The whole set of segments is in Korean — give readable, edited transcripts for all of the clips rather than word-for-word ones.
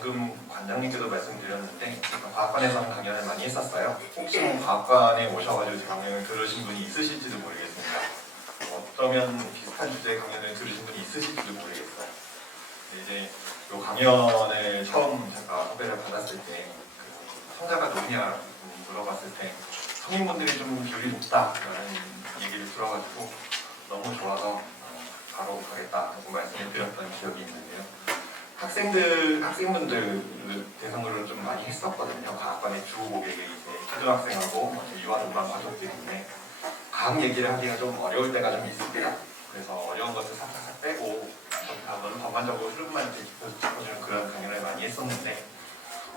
방금 관장님께도 말씀드렸는데 과학관에서 강연을 많이 했었어요. 혹시 과학관에 오셔가지고 제 강연을 들으신 분이 있으실지도 모르겠습니다. 어쩌면 비슷한 주제의 강연을 들으신 분이 있으실지도 모르겠어요. 이제 이 강연을 처음 제가 섭외를 받았을 때 성자가 누구냐 물어봤을 때 성인분들이 좀 비율이 높다라는 얘기를 들어가지고 너무 좋아서 바로 가겠다고 말씀을 드렸던 기억이 있는데요. 학생분들 대상으로 좀 많이 했었거든요. 과학관의 주 고객이 이제 초등학생하고 유아 동반 가족들인데 과학 얘기를 하기가 좀 어려울 때가 좀 있습니다. 그래서 어려운 것을 싹싹 빼고 저는 전반적으로 흐름만 짚어주는 그런 강연을 많이 했었는데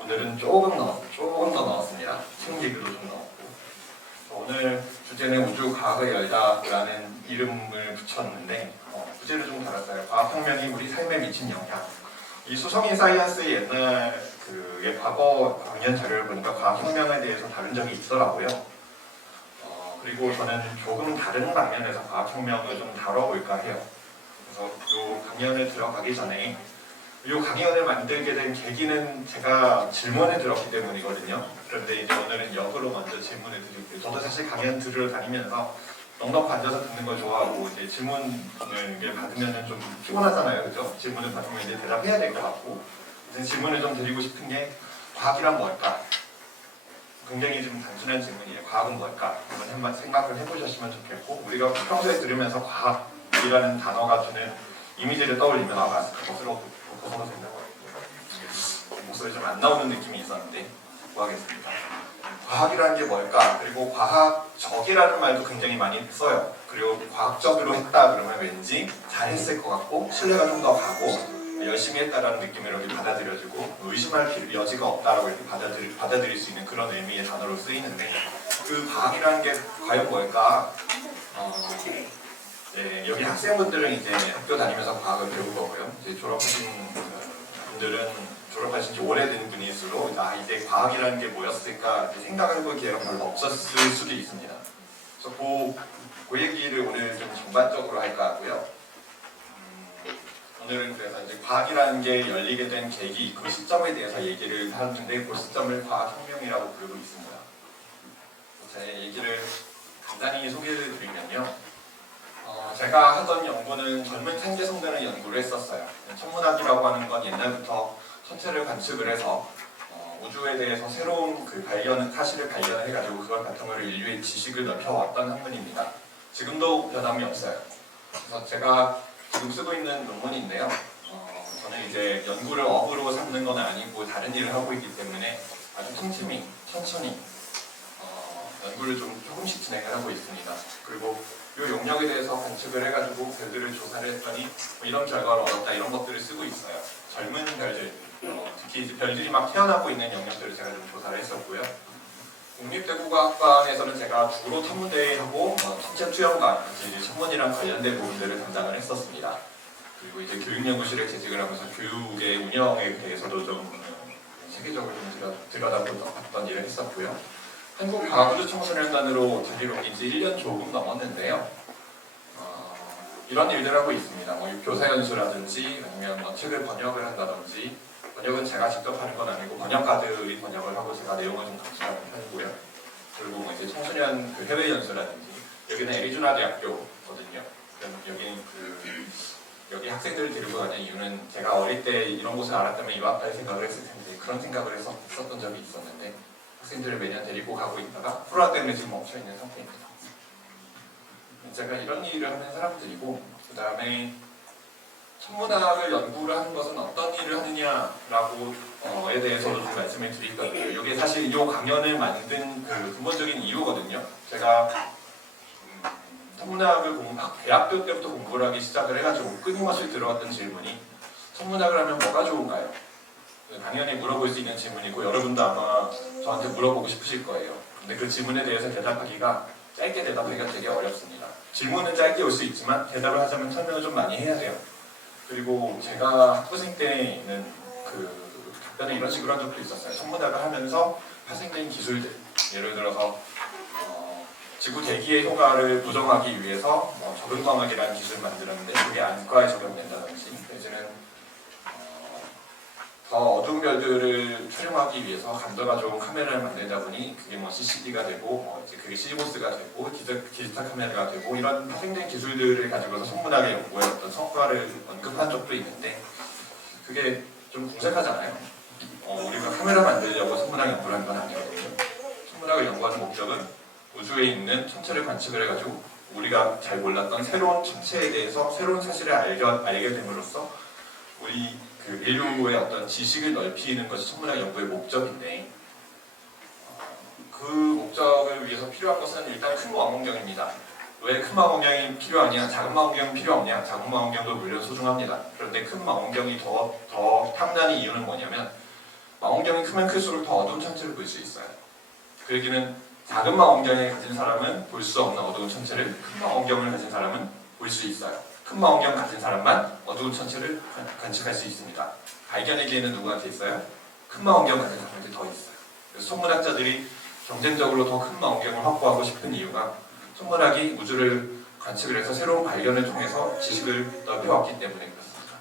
오늘은 조금 더 넣었습니다. 책 얘기도 좀 넣었고 오늘 주제는 우주 과학을 열다라는 이름을 붙였는데 부제를 좀 달았어요. 과학혁명이 우리 삶에 미친 영향. 이 수성인 사이언스의 옛날 과거 강연 자료를 보니까 과학혁명에 대해서 다룬 적이 있더라고요. 그리고 저는 조금 다른 방면에서 과학혁명을 좀 다뤄볼까 해요. 그래서 이 강연을 들어가기 전에 이 강연을 만들게 된 계기는 제가 질문을 들었기 때문이거든요. 그런데 이제 오늘은 역으로 먼저 질문을 드릴게요. 저도 사실 강연 들으러 다니면서 넉넉 앉아서 듣는 걸 좋아하고 이제 질문을 받으면 좀 피곤하잖아요, 그죠? 질문을 받으면 이제 대답해야 될 것 같고 이제 질문을 좀 드리고 싶은 게 과학이란 뭘까? 굉장히 좀 단순한 질문이에요. 과학은 뭘까? 한번 생각을 해보셨으면 좋겠고 우리가 평소에 들으면서 과학이라는 단어가 주는 이미지를 떠올리면 그것으로 된다고 하고 목소리 좀 안 나오는 느낌이 있었는데 구하겠습니다. 과학이라는 게 뭘까? 그리고 과학적이라는 말도 굉장히 많이 써요. 그리고 과학적으로 했다 그러면 왠지 잘했을 것 같고 신뢰가 좀 더 가고 열심히 했다라는 느낌으로 이렇게 받아들여지고 의심할 여지가 없다라고 이렇게 받아들일 수 있는 그런 의미의 단어로 쓰이는데 그 과학이라는 게 과연 뭘까? 네, 여기 학생분들은 이제 학교 다니면서 과학을 배울 거고요. 이제 졸업하신 분들은 졸업하신 지 오래된 분일수록 이제 과학이라는 게 뭐였을까 생각을 해볼 기회가 별로 없었을 수도 있습니다. 그래서 그 얘기를 오늘 좀 전반적으로 할까 하고요. 오늘은 그래서 이제 과학이라는 게 열리게 된 계기, 그 시점에 대해서 얘기를 하는데 그 시점을 과학혁명이라고 부르고 있습니다. 제 얘기를 간단히 소개를 드리면요. 제가 하던 연구는 젊은 생재성들을 연구를 했었어요. 천문학이라고 하는 건 옛날부터 천체를 관측을 해서 우주에 대해서 새로운 사실을 발견을 해가지고 그걸 바탕으로 인류의 지식을 넓혀왔던 학문입니다. 지금도 변함이 없어요. 그래서 제가 지금 쓰고 있는 논문인데요. 저는 이제 연구를 업으로 삼는 건 아니고 다른 일을 하고 있기 때문에 아주 틈틈이 천천히 연구를 좀 조금씩 진행을 하고 있습니다. 그리고 이 용역에 대해서 관측을 해가지고 별들을 조사를 했더니 이런 결과를 얻었다 이런 것들을 쓰고 있어요. 젊은 별들, 특히 이제 별들이 막 태어나고 있는 영역들을 제가 좀 조사를 했었고요. 국립대구과학관에서는 제가 주로 천문대회하고 천체 투영관, 이제 천문이랑 관련된 부분들을 담당을 했었습니다. 그리고 이제 교육연구실에 재직을 하면서 교육의 운영에 대해서도 좀 세계적으로 좀 들여다봤던 일을 했었고요. 한국과학우주청소년단으로 자리로 온 지 1년 조금 넘었는데요. 이런 일들을 하고 있습니다. 교사연수라든지 아니면 책을 번역을 한다든지 번역은 제가 직접 하는 건 아니고 번역가들이 번역을 하고 제가 내용을 좀 같이 하는 편이고요. 그리고 이제 청소년 해외 연수라든지 여기는 애리조나 대학교거든요. 여기 학생들을 데리고 가는 이유는 제가 어릴 때 이런 곳을 알았다면 유학 갈 생각을 했을 텐데 그런 생각을 했었던 적이 있었는데 학생들을 매년 데리고 가고 있다가 코로나 때문에 지금 멈춰있는 상태입니다. 제가 이런 일을 하는 사람들이고 그 다음에 천문학을 연구를 하는 것은 어떤 일을 하느냐라고에 대해서도 좀 말씀을 드릴 거고요. 이게 사실 이 강연을 만든 근본적인 이유거든요. 제가 천문학을 대학교 때부터 공부를 하기 시작을 해가지고 끊임없이 들어왔던 질문이 천문학을 하면 뭐가 좋은가요? 당연히 물어볼 수 있는 질문이고 여러분도 아마 저한테 물어보고 싶으실 거예요. 근데 그 질문에 대해서 대답하기가 짧게 대답하기가 되게 어렵습니다. 질문은 짧게 올 수 있지만 대답을 하자면 설명을 좀 많이 해야 돼요. 그리고 제가 학부생 때는 답변을 이런 식으로 한 적도 있었어요. 천문학을 하면서 발생된 기술들, 예를 들어서 지구 대기의 효과를 부정하기 위해서 적응광학이라는 기술을 만들었는데 그게 안과에 적용된다든지 이제는 더 어두운 인테리어들을 촬영하기 위해서 감도가 좋은 카메라를 만들다 보니 그게 뭐 CCD가 되고 이제 그게 CMOS가 되고 디지털 카메라가 되고 이런 파생된 기술들을 가지고서 천문학의 연구에 어떤 성과를 언급한 적도 있는데 그게 좀 궁색하잖아요. 우리가 카메라 만들려고 천문학 연구를 한 건 아니거든요. 천문학을 연구하는 목적은 우주에 있는 천체를 관측을 해가지고 우리가 잘 몰랐던 새로운 천체에 대해서 새로운 사실을 알게 됨으로써 우리 그 인류의 어떤 지식을 넓히는 것이 천문학 연구의 목적인데 그 목적을 위해서 필요한 것은 일단 큰 망원경입니다. 왜 큰 망원경이 필요하냐? 작은 망원경이 필요 없냐? 작은 망원경도 물론 소중합니다. 그런데 큰 망원경이 더 탐나는 이유는 뭐냐면 망원경이 크면 클수록 더 어두운 천체를 볼 수 있어요. 그 얘기는 작은 망원경을 가진 사람은 볼 수 없는 어두운 천체를 큰 망원경을 가진 사람은 볼 수 있어요. 큰 망원경 가진 사람만 어두운 천체를 관측할 수 있습니다. 발견의 기회는 누구한테 있어요? 큰 망원경 가진 사람한테 더 있어요. 그래서 천문학자들이 경쟁적으로 더 큰 망원경을 확보하고 싶은 이유가 천문학이 우주를 관측을 해서 새로운 발견을 통해서 지식을 넓혀왔기 때문에 그렇습니다.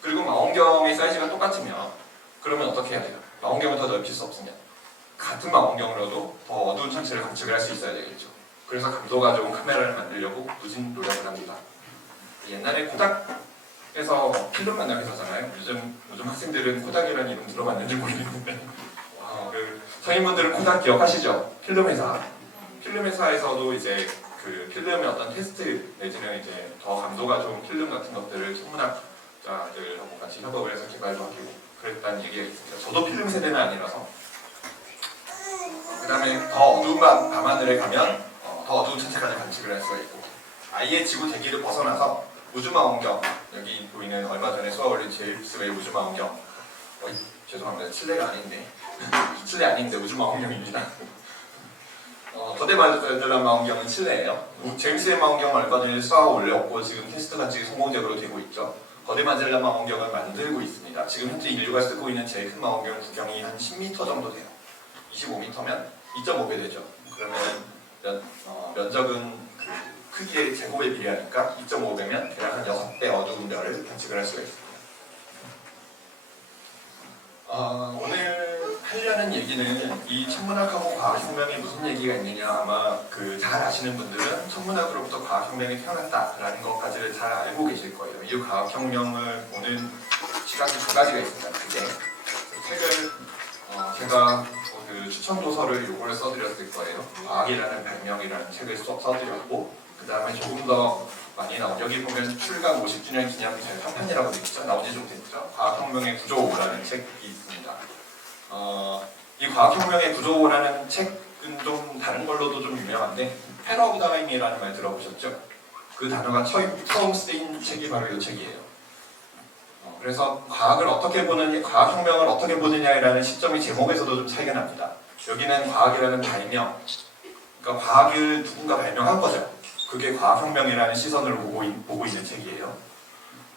그리고 망원경의 사이즈가 똑같으면 그러면 어떻게 해야 돼요? 망원경을 더 넓힐 수 없으면 같은 망원경으로도 더 어두운 천체를 관측을 할 수 있어야 되겠죠. 그래서 감도가 좋은 카메라를 만들려고 무진 노력을 합니다. 옛날에 코닥에서 필름 만나기사잖아요. 요즘 학생들은 코닥이라는 이름 들어봤는지 모르겠는데 그 성인분들은 코닥 기억하시죠? 필름 회사. 필름 회사에서도 이제 그 필름의 어떤 테스트 내지는 이제 더 감도가 좋은 필름 같은 것들을 천문학자들하고 같이 협업을 해서 개발도 하고 그랬다는 얘기가 있습니다. 저도 필름 세대는 아니라서. 그 다음에 더 어두운 밤하늘에 가면 더 어두운 천체까지 관측을 할 수가 있고 아예 지구 대기를 벗어나서 우주망원경 여기 보이는 얼마 전에 쏘아올린 제임스 웹 우주망원경 죄송합니다. 실내가 아닌데 실내 아닌데 우주망원경입니다. 거대 마젤란 망원경은 실내예요. 제임스 웹 망원경은 얼마 전에 쏘아올렸고 지금 테스트 관측이 성공적으로 되고 있죠. 거대 마젤란 망원경을 만들고 있습니다. 지금 현재 인류가 쓰고 있는 제일 큰 망원경 구경이 한 10m 정도 돼요. 25m면 2.5배 되죠. 그러면 면적은 그 크기의 제곱에 비례하니까 2.5배면 대략 한 6배 어두운 별을 관측을 할 수가 있습니다. 오늘 하려는 얘기는 이 천문학하고 과학혁명에 무슨 얘기가 있느냐 아마 잘 아시는 분들은 천문학으로부터 과학혁명이 태어났다라는 것까지를 잘 알고 계실 거예요. 이 과학혁명을 보는 시각이 두 가지가 있습니다. 그게 책을 제가 추천 도서를 요거를 써드렸을 거예요. 과학이라는 발명이라는 책을 써드렸고 그 다음에 조금 더 많이 나온 여기 보면 출간 50주년 기념 제 3편이라고 되어 있죠. 나온 지 좀 됐죠. 과학혁명의 구조라는 책이 있습니다. 이 과학혁명의 구조라는 책은 좀 다른 걸로도 좀 유명한데 패러다임이라는 말 들어보셨죠? 그 단어가 처음 쓰인 책이 바로 이 책이에요. 그래서 과학을 어떻게 보느냐, 과학혁명을 어떻게 보느냐라는 시점이 제목에서도 좀 차이가 납니다. 여기는 과학이라는 발명, 그러니까 과학을 누군가 발명한 거죠. 그게 과학혁명이라는 시선으로 보고 있는 책이에요.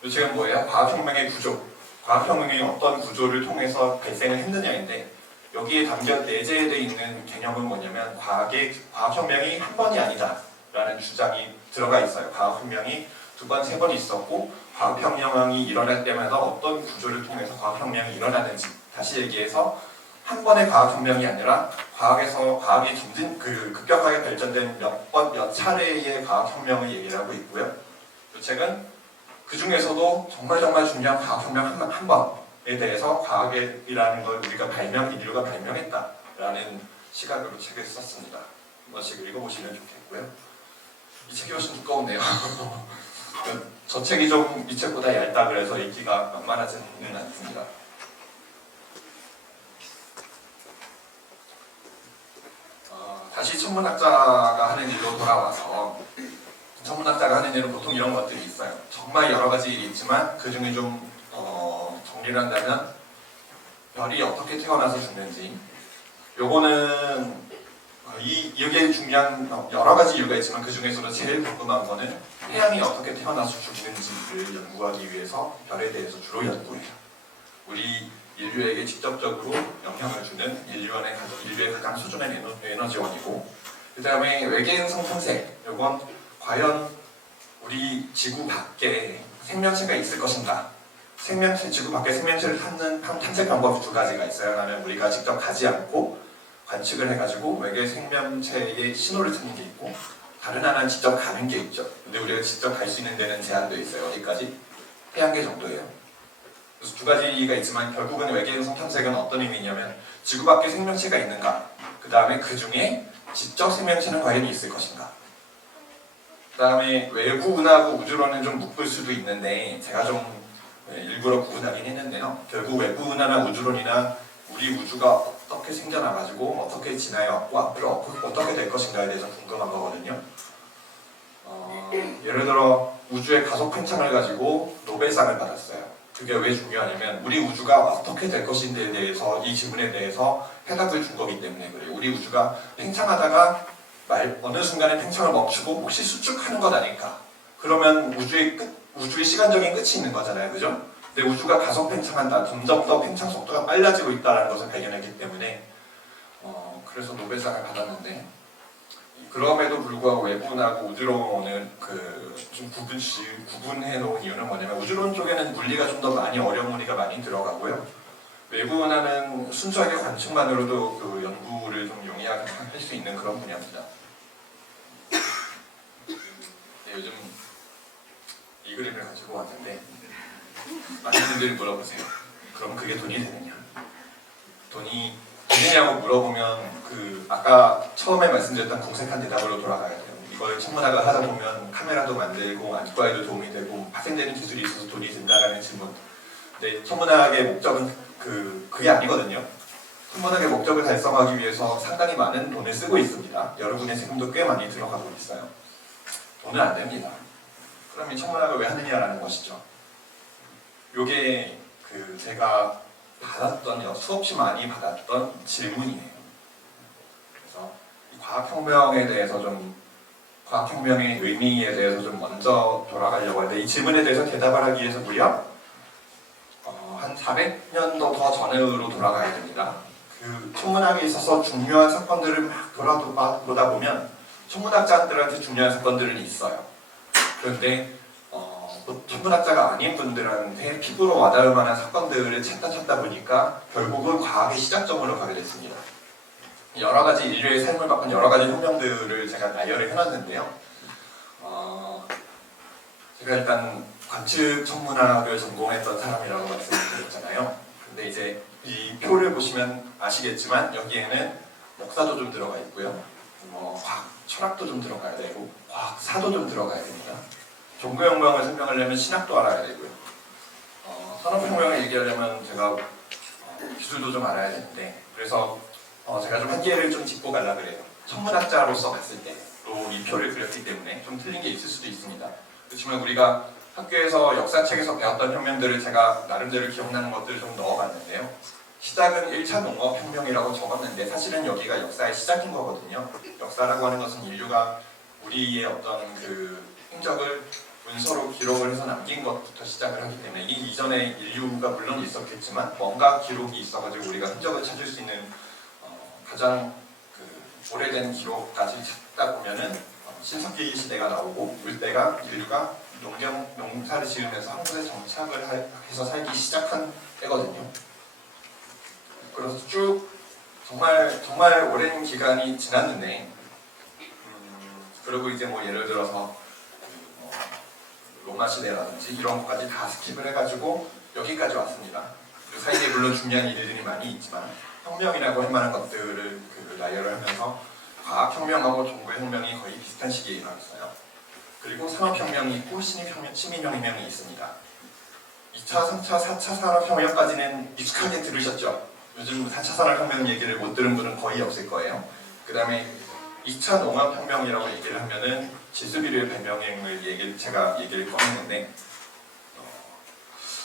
이 책은 뭐예요? 과학혁명의 구조. 과학혁명이 어떤 구조를 통해서 발생을 했느냐인데 여기에 내재되어 있는 개념은 뭐냐면 과학혁명이 한 번이 아니다라는 주장이 들어가 있어요. 과학혁명이 두 번, 세 번 있었고 과학혁명이 일어날 때마다 어떤 구조를 통해서 과학혁명이 일어나는지 다시 얘기해서 한 번의 과학혁명이 아니라 과학이 급격하게 발전된 몇 차례의 과학혁명을 얘기를 하고 있고요. 이 책은 그 중에서도 정말 중요한 과학혁명 한 번에 대해서 과학이라는 걸 인류가 발명했다라는 시각으로 책을 썼습니다. 한 번씩 읽어보시면 좋겠고요. 이 책이 훨씬 두꺼운데요. 저 책이 좀 이 책보다 얇다 그래서 읽기가 만만하지는 않습니다. 다시 천문학자가 하는 일로 돌아와서 천문학자가 하는 일은 보통 이런 것들이 있어요. 정말 여러 가지 일이 있지만 그 중에 좀 정리를 한다면 별이 어떻게 태어나서 죽는지 요거는 이게 중요한 여러 가지 이유가 있지만 그 중에서도 제일 궁금한 거는 태양이 어떻게 태어나서 죽는지를 연구하기 위해서 별에 대해서 주로 연구해요. 우리 인류에게 직접적으로 영향을 주는 인류의 가장 소중한 에너지원이고 그 다음에 외계인 성품세 이건 과연 우리 지구 밖에 생명체가 있을 것인가 생명체, 지구 밖에 생명체를 찾는 탐색 방법 두 가지가 있어요. 하나는 우리가 직접 가지 않고 관측을 해가지고 외계 생명체의 신호를 찾는 게 있고, 다른 하나는 직접 가는 게 있죠. 근데 우리가 직접 갈 수 있는 데는 제한되어 있어요. 어디까지? 태양계 정도예요. 그래서 두 가지가 있지만 결국은 외계 행성 탐색은 어떤 의미냐면 지구 밖에 생명체가 있는가, 그 다음에 그 중에 지적 생명체는 과연 있을 것인가. 그 다음에 외부 운하고 우주론은 좀 묶을 수도 있는데 제가 좀 일부러 구분하긴 했는데요. 결국 외부 운하나 우주론이나 우리 우주가 어떻게 생겨나가지고 어떻게 지나해왔고 앞으로 어떻게 될 것인가에 대해서 궁금한 거거든요. 예를 들어 우주의 가속 팽창을 가지고 노벨상을 받았어요. 그게 왜 중요하냐면 우리 우주가 어떻게 될 것인지에 대해서, 이 질문에 대해서 해답을 준 거기 때문에 그래요. 우리 우주가 팽창하다가 어느 순간에 팽창을 멈추고 혹시 수축하는 것 아닐까? 그러면 우주의 시간적인 끝이 있는 거잖아요, 그죠? 근데 우주가 가속 팽창한다, 점점 더 팽창 속도가 빨라지고 있다는 것을 발견했기 때문에 그래서 노벨상을 받았는데, 그럼에도 불구하고 외부하고 우주론을 좀 구분해 놓은 이유는 뭐냐면 우주론 쪽에는 물리가 좀 더 많이 어려운 물리가 많이 들어가고요. 외부하는 순수하게 관측만으로도 그 연구를 좀 용이하게 할 수 있는 그런 분야입니다. 네, 요즘 이 그림을 가지고 왔는데 많은 분들이 물어보세요. 그럼 그게 돈이 되느냐? 돈이 되느냐고 물어보면 아까 처음에 말씀드렸던 공색한 대답으로 돌아가야 돼요. 이걸 천문학을 하다 보면 카메라도 만들고 안과에도 도움이 되고 파생되는 기술이 있어서 돈이 된다라는 질문. 근데 천문학의 목적은 그게 아니거든요. 천문학의 목적을 달성하기 위해서 상당히 많은 돈을 쓰고 있습니다. 여러분의 세금도 꽤 많이 들어가고 있어요. 돈은 안 됩니다. 그럼 이 천문학을 왜 하느냐라는 것이죠. 요게 제가 받았던, 수없이 많이 받았던 질문이에요. 그래서 이 과학혁명에 대해서 과학혁명의 의미에 대해서 좀 먼저 돌아가려고 하는데, 이 질문에 대해서 대답을 하기 위해서 무려 한 400년도 더 전으로 돌아가야 됩니다. 천문학에 있어서 중요한 사건들을 막 보다 보면 천문학자들한테 중요한 사건들은 있어요. 그런데 천문학자가 아닌 분들한테 피부로 와닿을 만한 사건들을 찾다 보니까 결국은 과학의 시작점으로 가게 됐습니다. 여러 가지 인류의 삶을 바꾼 여러 가지 혁명들을 제가 나열을 해놨는데요. 제가 일단 관측 천문학을 전공했던 사람이라고 말씀드렸잖아요. 근데 이제 이 표를 보시면 아시겠지만 여기에는 역사도 좀 들어가 있고요. 과학 철학도 좀 들어가야 되고 과학사도 좀 들어가야 됩니다. 종교혁명을 설명하려면 신학도 알아야 되고요. 산업혁명을 얘기하려면 제가 기술도 좀 알아야 되는데, 그래서 제가 좀 한계를 좀 짚고 가려고 그래요. 천문학자로서 봤을 때 또 이 표를 그렸기 때문에 좀 틀린 게 있을 수도 있습니다. 그렇지만 우리가 학교에서 역사책에서 배웠던 혁명들을 제가 나름대로 기억나는 것들을 좀 넣어봤는데요. 시작은 1차 농업혁명이라고 적었는데 사실은 여기가 역사의 시작인 거거든요. 역사라고 하는 것은 인류가 우리의 어떤 행적을 문서로 기록을 해서 남긴 것부터 시작을 하기 때문에 이 이전에 인류가 물론 있었겠지만 뭔가 기록이 있어가지고 우리가 흔적을 찾을 수 있는 가장 오래된 기록까지 찾다 보면은 신석기 시대가 나오고 이때가 인류가 농사를 지으면서 한국에 정착을 해서 살기 시작한 때거든요. 그래서 쭉 정말 오랜 기간이 지났는데, 그리고 이제 예를 들어서 로마 시대라든지 이런 것까지 다 스킵을 해가지고 여기까지 왔습니다. 그 사이에 물론 중요한 일들이 많이 있지만 혁명이라고 할 만한 것들을 나열을 하면서 과학혁명하고 종교혁명이 거의 비슷한 시기에 일어났어요. 그리고 산업혁명이 있고 시민혁명이 있습니다. 2차, 3차, 4차 산업혁명까지는 익숙하게 들으셨죠? 요즘 4차 산업혁명 얘기를 못 들은 분은 거의 없을 거예요. 그 다음에 2차 농업혁명이라고 얘기를 하면은 지수비료의 발명을 제가 얘기를 꺼냈는데,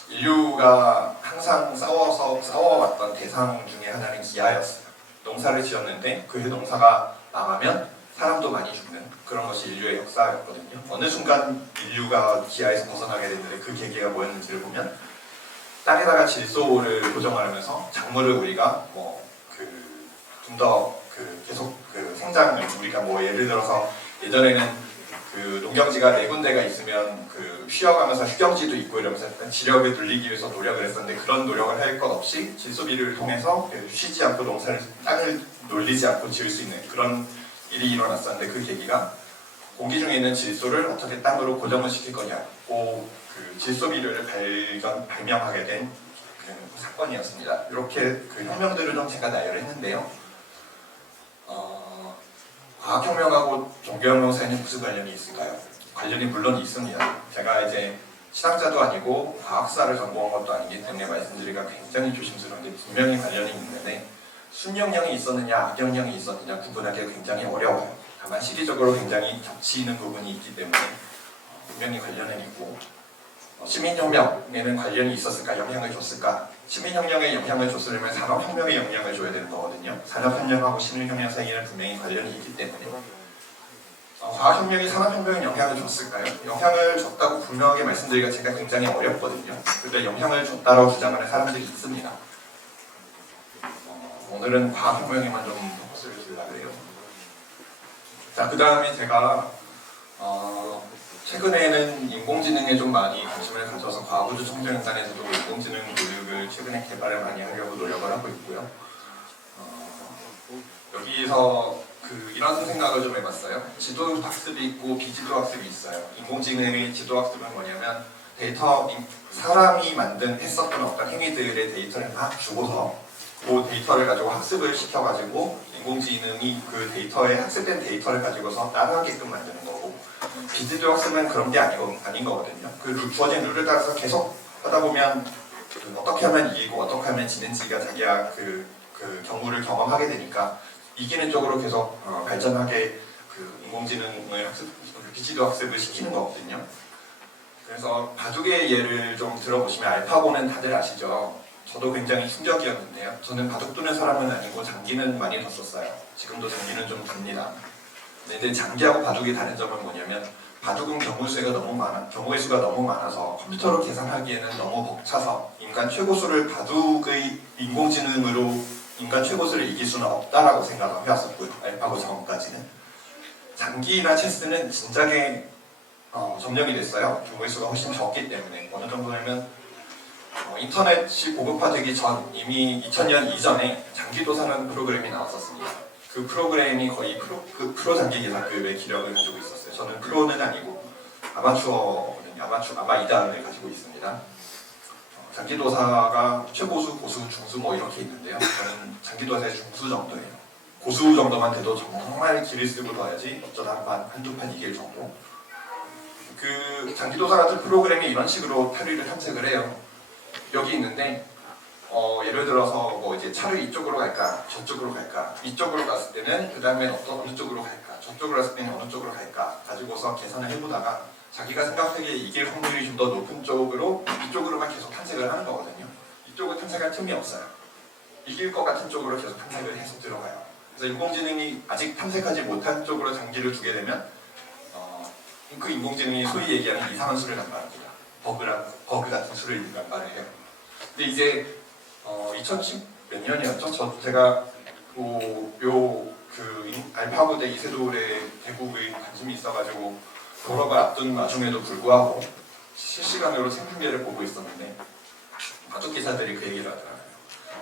인류가 항상 싸워왔던 대상 중에 하나는 기아였어요. 농사를 지었는데 그 농사가 망하면 사람도 많이 죽는 그런 것이 인류의 역사였거든요. 어느 순간 인류가 기아에서 벗어나게 됐는데 그 계기가 뭐였는지를 보면 땅에다가 질소를 고정하면서 작물을 우리가 좀 더 계속 생장을 우리가 예를 들어서 예전에는 그 농경지가 4군데가 있으면 그 쉬어가면서 휴경지도 있고 이러면서 약간 지력을 늘리기 위해서 노력을 했었는데 그런 노력을 할 것 없이 질소비료를 통해서 쉬지 않고 땅을 놀리지 않고 지을 수 있는 그런 일이 일어났었는데 그 계기가 공기 중에 있는 질소를 어떻게 땅으로 고정을 시킬 거냐고 그 질소비료를 발명하게 된 그 사건이었습니다. 이렇게 그 혁명들을 좀 제가 나열했는데요. 과학혁명하고 종교혁명 사이는 무슨 관련이 있을까요? 관련이 물론 있습니다. 제가 이제 신학자도 아니고 과학사를 전공한 것도 아니기 때문에 말씀드리기가 굉장히 조심스러운 게 분명히 관련이 있는데 순영령이 있었느냐 악영령이 있었느냐 구분하기가 굉장히 어려워요. 다만 시기적으로 굉장히 겹치는 부분이 있기 때문에 분명히 관련은 있고 시민혁명에는 관련이 있었을까? 영향을 줬을까? 시민혁명에 영향을 줬으려면 산업혁명에 영향을 줘야 되는 거거든요. 산업혁명하고 시민혁명 사이에는 분명히 관련이 있기 때문에 과학혁명이 산업혁명에 영향을 줬을까요? 영향을 줬다고 분명하게 말씀드리기가 제가 굉장히 어렵거든요. 그런데 영향을 줬다고 주장하는 사람들이 있습니다. 오늘은 과학혁명에만 좀 포커스를 두려고 해요. 자, 그 다음에 제가 최근에는 인공지능에 좀 많이 관심을 가져서 과학우주청정연단에서도 인공지능 교육을 최근에 개발을 많이 하려고 노력을 하고 있고요. 여기서 이런 생각을 좀 해봤어요. 지도학습이 있고 비지도학습이 있어요. 인공지능의 지도학습은 뭐냐면 사람이 했었던 어떤 행위들의 데이터를 막 주고서 그 데이터를 가지고 학습을 시켜가지고 인공지능이 그 학습된 데이터를 가지고서 따라하게끔 만드는 거고 비지도 학습은 그런 게 아닌 거거든요. 그 주어진 룰을 따라서 계속 하다 보면 어떻게 하면 이기고 어떻게 하면 지는지가 자기가 그 경우를 경험하게 되니까 이기는 쪽으로 계속 발전하게 인공지능의 비지도 학습을 시키는 거거든요. 그래서 바둑의 예를 좀 들어보시면 알파고는 다들 아시죠? 저도 굉장히 충격이었는데요. 저는 바둑 두는 사람은 아니고 장기는 많이 뒀었어요. 지금도 장기는 좀 둡니다. 근데 장기하고 바둑이 다른 점은 뭐냐면 바둑은 경우의 수가 너무 많아서 컴퓨터로 계산하기에는 너무 벅차서 인간 최고수를 바둑의 인공지능으로 인간 최고수를 이길 수는 없다라고 생각을 해왔었고요. 알파고 전까지는. 장기나 체스는 진작에 점령이 됐어요. 경우의 수가 훨씬 적기 때문에. 어느 정도냐면 인터넷이 보급화되기 전 이미 2000년 이전에 장기도사라는 프로그램이 나왔었습니다. 그 프로그램이 거의 프로 장기 계산급의 기력을 가지고 있었어요. 저는 프로는 아니고 아마추어거든요. 아마 2단을 가지고 있습니다. 장기도사가 최고수, 고수, 중수 이렇게 있는데요. 저는 장기도사의 중수 정도예요. 고수 정도만 돼도 정말 기를 쓰고 둬야지 어쩌다 한두 판 이길 정도. 그 장기도사 같은 프로그램이 이런 식으로 타리를 탐색을 해요. 여기 있는데 예를 들어서 이제 차를 이쪽으로 갈까 저쪽으로 갈까 이쪽으로 갔을 때는 그 다음에 어느 쪽으로 갈까 저쪽으로 갔을 때는 어느 쪽으로 갈까 가지고서 계산을 해보다가 자기가 생각하기에 이길 확률이 좀 더 높은 쪽으로 이쪽으로만 계속 탐색을 하는 거거든요. 이쪽은 탐색할 틈이 없어요. 이길 것 같은 쪽으로 계속 탐색을 해서 들어가요. 그래서 인공지능이 아직 탐색하지 못한 쪽으로 장기를 두게 되면 그 인공지능이 소위 얘기하는 이상한 수를 남발합니다. 버그 같은 수를 남발을 해요. 근데 이제 2010 몇 년이었죠? 제가 알파고 대 이세돌의 대국에 관심이 있어가지고 졸업을 앞둔 와중에도 불구하고 실시간으로 생중계를 보고 있었는데 바둑 기사들이 그 얘기를 하더라고요.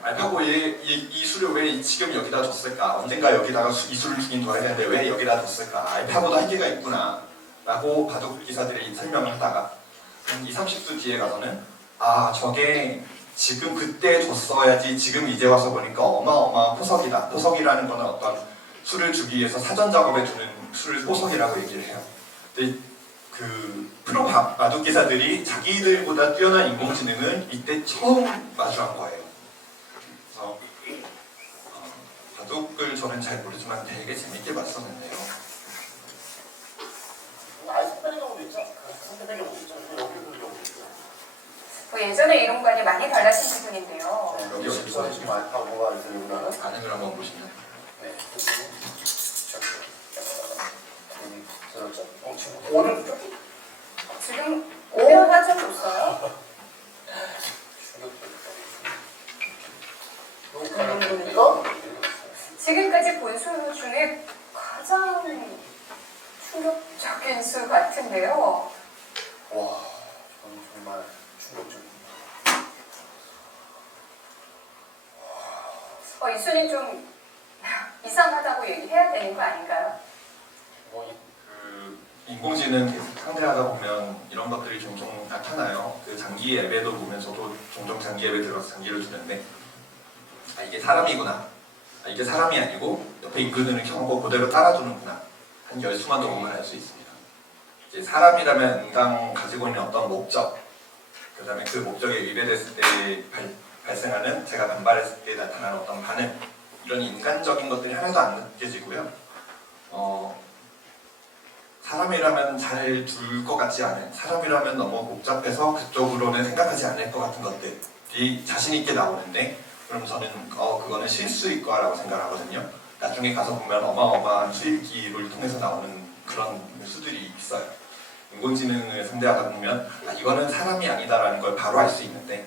알파고의 이 수를 왜 지금 여기다 뒀을까? 언젠가 여기다가 이 수를 두긴 둬야 되는데 왜 여기다 뒀을까? 알파고도 한계가 있구나 라고 바둑 기사들이 설명을 하다가 20, 30수 뒤에 가서는 저게 지금 그때 줬어야지 지금 이제 와서 보니까 어마어마한 포석이다. 포석이라는 거는 어떤 수를 주기 위해서 사전 작업에 두는 수를 포석이라고 얘기를 해요. 근데 프로 바둑 기사들이 자기들보다 뛰어난 인공지능을 이때 처음 마주한 거예요. 그래서 바둑을 저는 잘 모르지만 되게 재밌게 봤었는데요. 아이스크림 경우도 있죠? 선택의 경우도 있죠? 예전의 이론과는 많이 달라진 부분인데요. 여기 여기서 지금 알파고와 이세돌이라는 반응을 한번 보시면 네. 그렇죠. 오늘 지금 오해가 좀 있어요. 그러니까 지금까지 본 수 중에 가장 충격적인 수 같은데요. 와, 저는 정말 충격적입니다. 이수님 좀 이상하다고 얘기해야 되는 거 아닌가요? 그 인공지능 상대하다 보면 이런 것들이 종종 나타나요. 그 장기 앱에도 보면 저도 종종 장기 앱에 들어서 장기를 두는데 이게 사람이구나. 이게 사람이 아니고 옆에 인공지능을 켜놓고 그대로 따라주는구나. 한 열수만 더 보면 알 수 있습니다. 이제 사람이라면 인간 가지고 있는 어떤 목적, 그 다음에 그 목적에 위배됐을 때 발생하는 제가 반발했을 때 나타나는 어떤 반응, 이런 인간적인 것들이 하나도 안 느껴지고요. 사람이라면 잘 둘 것 같지 않은, 사람이라면 너무 복잡해서 그쪽으로는 생각하지 않을 것 같은 것들이 자신 있게 나오는데, 그럼 저는 그거는 실수일 거라고 생각하거든요. 나중에 가서 보면 어마어마한 수익기를 통해서 나오는 그런 수들이 있어요. 인공지능을 상대하다 보면 이거는 사람이 아니다라는 걸 바로 알 수 있는데,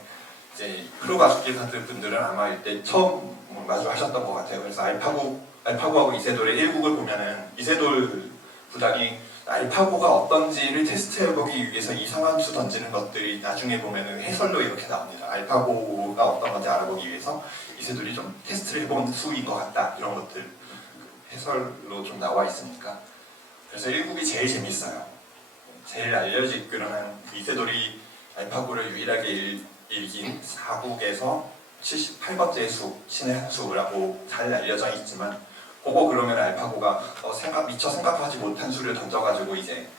이제 프로 가수기사들 분들은 아마 이때 처음 마주하셨던 것 같아요. 그래서 알파고하고 이세돌의 1국을 보면은 이세돌 구단이 알파고가 어떤지를 테스트해보기 위해서 이상한 수 던지는 것들이 나중에 보면은 해설로 이렇게 나옵니다. 알파고가 어떤 건지 알아보기 위해서 이세돌이 좀 테스트를 해본 수인 것 같다, 이런 것들 해설로 좀 나와 있으니까. 그래서 1국이 제일 재밌어요. 제일 알려지기로 한 이세돌이 알파고를 유일하게 이긴 4국에서 78번째 수, 신의 한 수라고 잘 알려져 있지만, 그거 그러면 알파고가 미처 생각하지 못한 수를 던져가지고 이제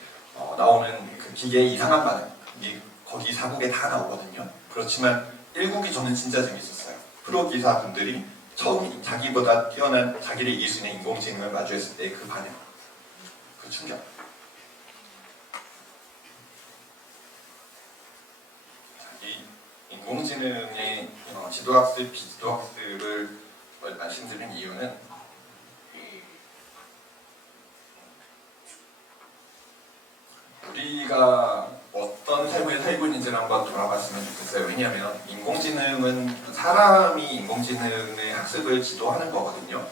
나오는 그 기계의 이상한 반응이 거기 4국에 다 나오거든요. 그렇지만 1국이 저는 진짜 재밌었어요. 프로 기사분들이 처음 자기보다 뛰어난, 자기를 이길 수 있는 인공지능을 마주했을 때 그 반응, 그 충격. 이 인공지능의 지도학습, 비지도학습을 말씀드린 이유는 우리가 어떤 삶을 살고 있는지를 한번 돌아봤으면 좋겠어요. 왜냐하면 인공지능은 사람이 인공지능의 학습을 지도하는 거거든요.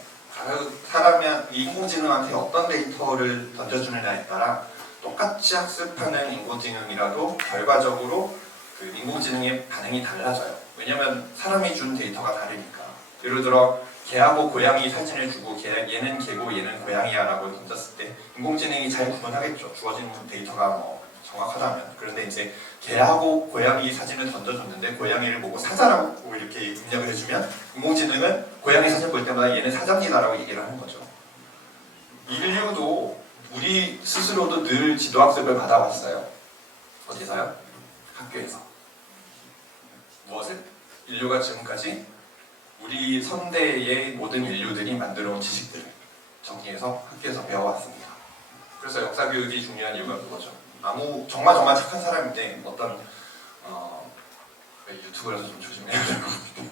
사람이 인공지능한테 어떤 데이터를 던져주느냐에 따라 똑같이 학습하는 인공지능이라도 결과적으로 그 인공지능의 반응이 달라져요. 왜냐하면 사람이 준 데이터가 다르니까. 예를 들어 개하고 고양이 사진을 주고 얘는 개고 얘는 고양이야 라고 던졌을 때 인공지능이 잘 구분하겠죠. 주어진 데이터가 정확하다면. 그런데 이제 개하고 고양이 사진을 던져줬는데 고양이를 보고 사자라고 이렇게 입력을 해주면 인공지능은 고양이 사진 볼 때마다 얘는 사자입니다 라고 얘기를 하는 거죠. 인류도 우리 스스로도 늘 지도학습을 받아왔어요. 어디서요? 학교에서. 무엇을? 인류가 지금까지 우리 선대의 모든 인류들이 만들어온 지식들을 정리해서 학교에서 배워왔습니다. 그래서 역사교육이 중요한 이유가 그거죠. 정말 착한 사람인데 어떤 유튜브라서 좀 조심해야 될 것 같은데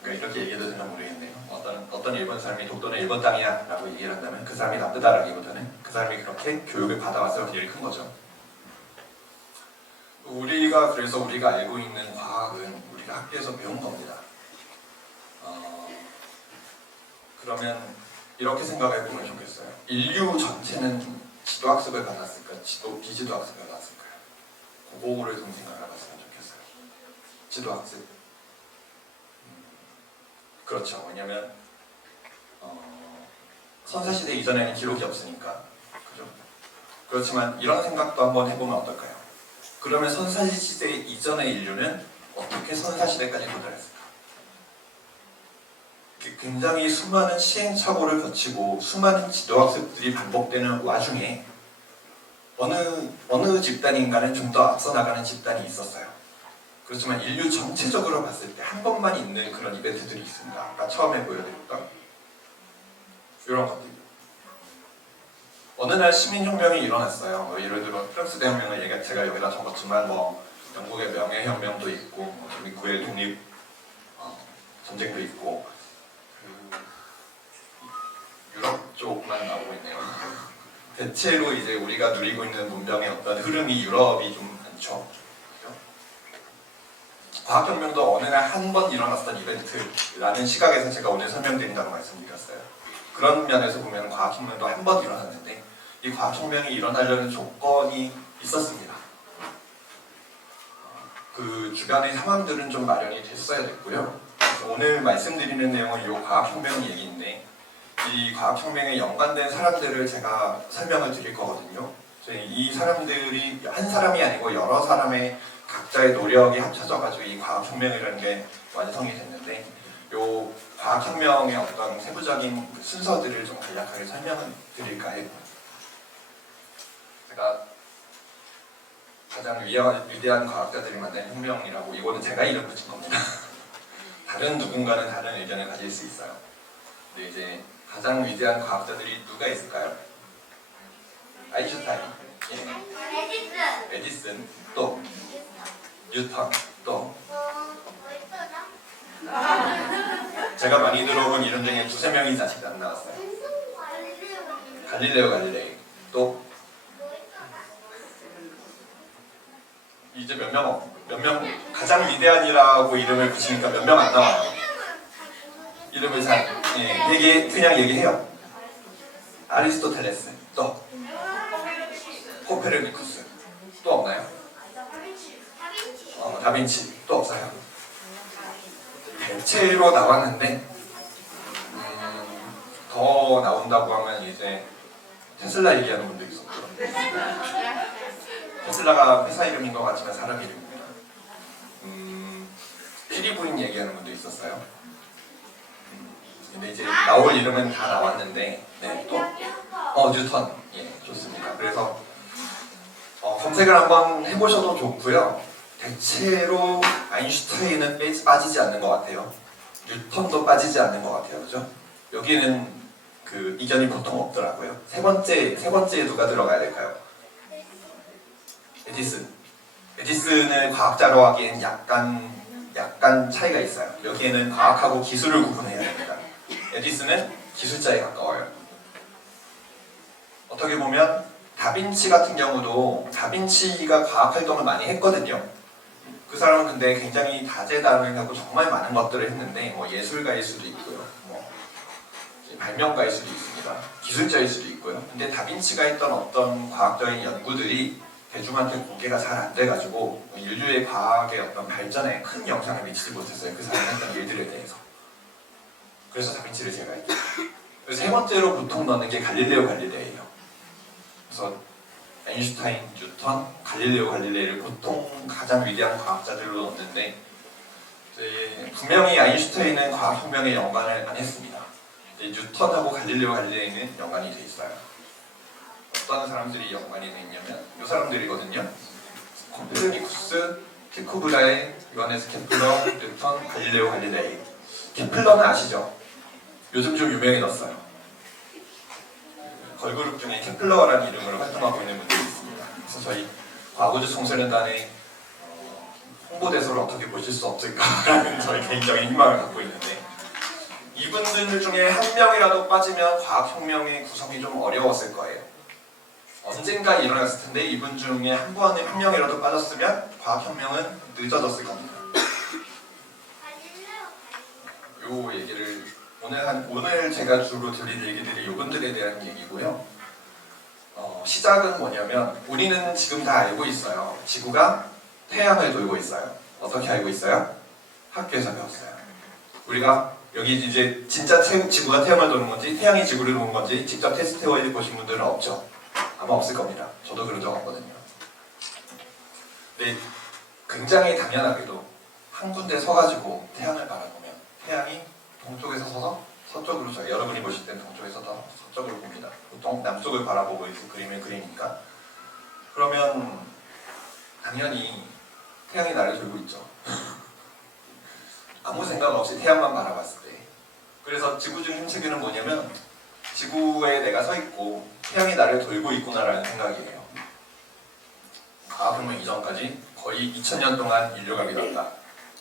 그러니까 이렇게 얘기해도 되나 모르겠네요. 어떤 일본 사람이 독도는 일본 땅이야 라고 얘기를 한다면 그 사람이 나쁘다라기보다는 그 사람이 그렇게 교육을 받아왔을 확률이 큰 거죠. 그래서 우리가 알고 있는 과학은 우리가 학교에서 배운 겁니다. 그러면 이렇게 생각해 보면 좋겠어요. 인류 전체는 지도학습을 받았을까? 비지도학습을 받았을까요? 그거를 좀 생각해 봤으면 좋겠어요. 지도학습. 그렇죠. 왜냐면 선사시대 이전에는 기록이 없으니까. 그죠? 그렇지만 이런 생각도 한번 해보면 어떨까요? 그러면 선사시대 이전의 인류는 어떻게 선사시대까지 도달했을까? 굉장히 수많은 시행착오를 거치고 수많은 지도학습들이 반복되는 와중에 어느 집단인가는 좀 더 앞서 나가는 집단이 있었어요. 그렇지만 인류 전체적으로 봤을 때 한 번만 있는 그런 이벤트들이 있습니다. 아까 처음에 보여드렸던 이런 것들. 어느 날 시민혁명이 일어났어요. 예를 들어 프랑스 대혁명을 제가 여기다 적었지만 영국의 명예혁명도 있고 미국의 독립 전쟁도 있고 유럽 쪽만 나오고 있네요. 대체로 이제 우리가 누리고 있는 문명의 어떤 흐름이 유럽이 좀 많죠. 과학혁명도 어느 날 한 번 일어났던 이벤트라는 시각에서 제가 오늘 설명드린다고 말씀드렸어요. 그런 면에서 보면 과학혁명도 한 번 일어났는데 이 과학혁명이 일어나려는 조건이 있었습니다. 그 주변의 상황들은 좀 마련이 됐어야 됐고요. 오늘 말씀드리는 내용은 이 과학혁명 얘기인데 이 과학혁명에 연관된 사람들을 제가 설명을 드릴 거거든요. 이 사람들이 한 사람이 아니고 여러 사람의 각자의 노력이 합쳐져가지고 이 과학혁명이라는 게 완성이 됐는데 이 과학혁명의 어떤 세부적인 순서들을 좀 간략하게 설명을 드릴까 해요. 제가 가장 위대한 과학자들이 만든 혁명이라고 이거는 제가 이름 붙인 겁니다. 다른 누군가는 다른 의견을 가질 수 있어요. 근데 이제 가장 위대한 과학자들이 누가 있을까요? 아인슈타인, 예. 에디슨, 또 뉴턴, 또 제가 많이 들어본 이름 중에 두세 명이 아직 안 나왔어요. 갈릴레오 갈릴레이, 또 이제 몇 명 가장 위대한이라고 이름을 붙이니까 몇 명 안 나와요. 이름을 잘 그냥 얘기해요. 아리스토텔레스, 또 코페르니쿠스, 또 없나요? 다빈치, 또 없어요. 대체로 나왔는데 더 나온다고 하면 이제 테슬라 얘기하는 분도 있었고요. 테슬라가 회사 이름인 것 같지만 사람 이름입니다. 피리 부인 얘기하는 분도 있었어요. 근데 이제 나올 이름은 다 나왔는데 네, 또 뉴턴, 예, 좋습니다. 그래서 검색을 한번 해보셔도 좋고요. 대체로 아인슈타인은 빠지지 않는 것 같아요. 뉴턴도 빠지지 않는 것 같아요, 그죠? 여기는 그 이견이 보통 없더라고요. 세 번째에 누가 들어가야 될까요? 에디슨을 과학자로 하기엔 약간 차이가 있어요. 여기에는 과학하고 기술을 구분해야 됩니다. 에디슨은 기술자에 가까워요. 어떻게 보면 다빈치 같은 경우도 다빈치가 과학 활동을 많이 했거든요. 그 사람은 근데 굉장히 다재다능하고 정말 많은 것들을 했는데 뭐 예술가일 수도 있고요. 뭐 발명가일 수도 있습니다. 기술자일 수도 있고요. 근데 다빈치가 했던 어떤 과학적인 연구들이 대중한테 공개가 잘 안 돼가지고 인류의 과학의 어떤 발전에 큰 영향을 미치지 못했어요. 그 사람이 했던 일들에 대해서. 그래서 다빈치를 제가 했죠. 그래서 세 번째로 보통 넣는 게 갈릴레오 갈릴레이예요. 그래서 아인슈타인, 뉴턴, 갈릴레오 갈릴레이를 보통 가장 위대한 과학자들로 넣는데 분명히 아인슈타인은 과학혁명에 연관을 안 했습니다. 뉴턴하고 갈릴레오 갈릴레이는 연관이 돼 있어요. 어떤 사람들이 연관이 돼 있냐면 이 사람들이거든요. 코페르니쿠스, 티코 브라헤, 요하네스 케플러, 뉴턴, 갈릴레오 갈릴레이. 케플러는 아시죠? 요즘 좀 유명해졌어요. 걸그룹 중에 케플러라는 이름으로 활동하고 있는 분들이 있습니다. 그래서 저희 과거주 청소년단의 홍보대사를 어떻게 보실 수 없을까라는 저희 개인적인 희망을 갖고 있는데 이분들 중에 한 명이라도 빠지면 과학혁명의 구성이 좀 어려웠을 거예요. 언젠가 일어났을 텐데 이분 중에 한 명이라도 빠졌으면 과학혁명은 늦어졌을 겁니다. 요 얘기를 오늘 제가 주로 드릴 얘기들이 이분들에 대한 얘기고요. 시작은 뭐냐면 우리는 지금 다 알고 있어요. 지구가 태양을 돌고 있어요. 어떻게 알고 있어요? 학교에서 배웠어요. 우리가 여기 이제 진짜 지구가 태양을 도는 건지 태양이 지구를 도는 건지 직접 테스트해보신 분들은 없죠. 아마 없을 겁니다. 저도 그런 적 없거든요. 근데 굉장히 당연하게도 한 군데 서가지고 태양을 바라보면 태양이 동쪽에서 서서 서쪽으로 여러분이 보실 때는 동쪽에서 더 서쪽으로 봅니다. 보통 남쪽을 바라보고 이렇게 그림을 그리니까 그러면 당연히 태양이 나를 돌고 있죠. 아무 생각 없이 태양만 바라봤을 때. 그래서 지구적인 세계는 뭐냐면 지구에 내가 서 있고 태양이 나를 돌고 있구나라는 생각이에요. 과학혁명 이전까지 거의 2000년 동안 인류가 믿었다.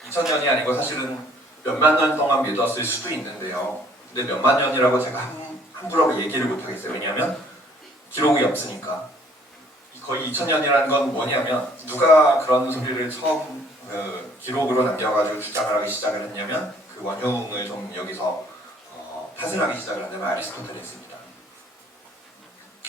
2000년이 아니고 사실은 몇만 년 동안 믿었을 수도 있는데요. 근데 몇만 년이라고 제가 함부로 얘기를 못하겠어요. 왜냐하면 기록이 없으니까. 거의 2000년이라는 건 뭐냐면 누가 그런 소리를 처음 기록으로 남겨가지고 주장을 하기 시작을 했냐면 그 원흉을 좀 여기서 탓을 하기 시작을 한다면 아리스토텔레스입니다.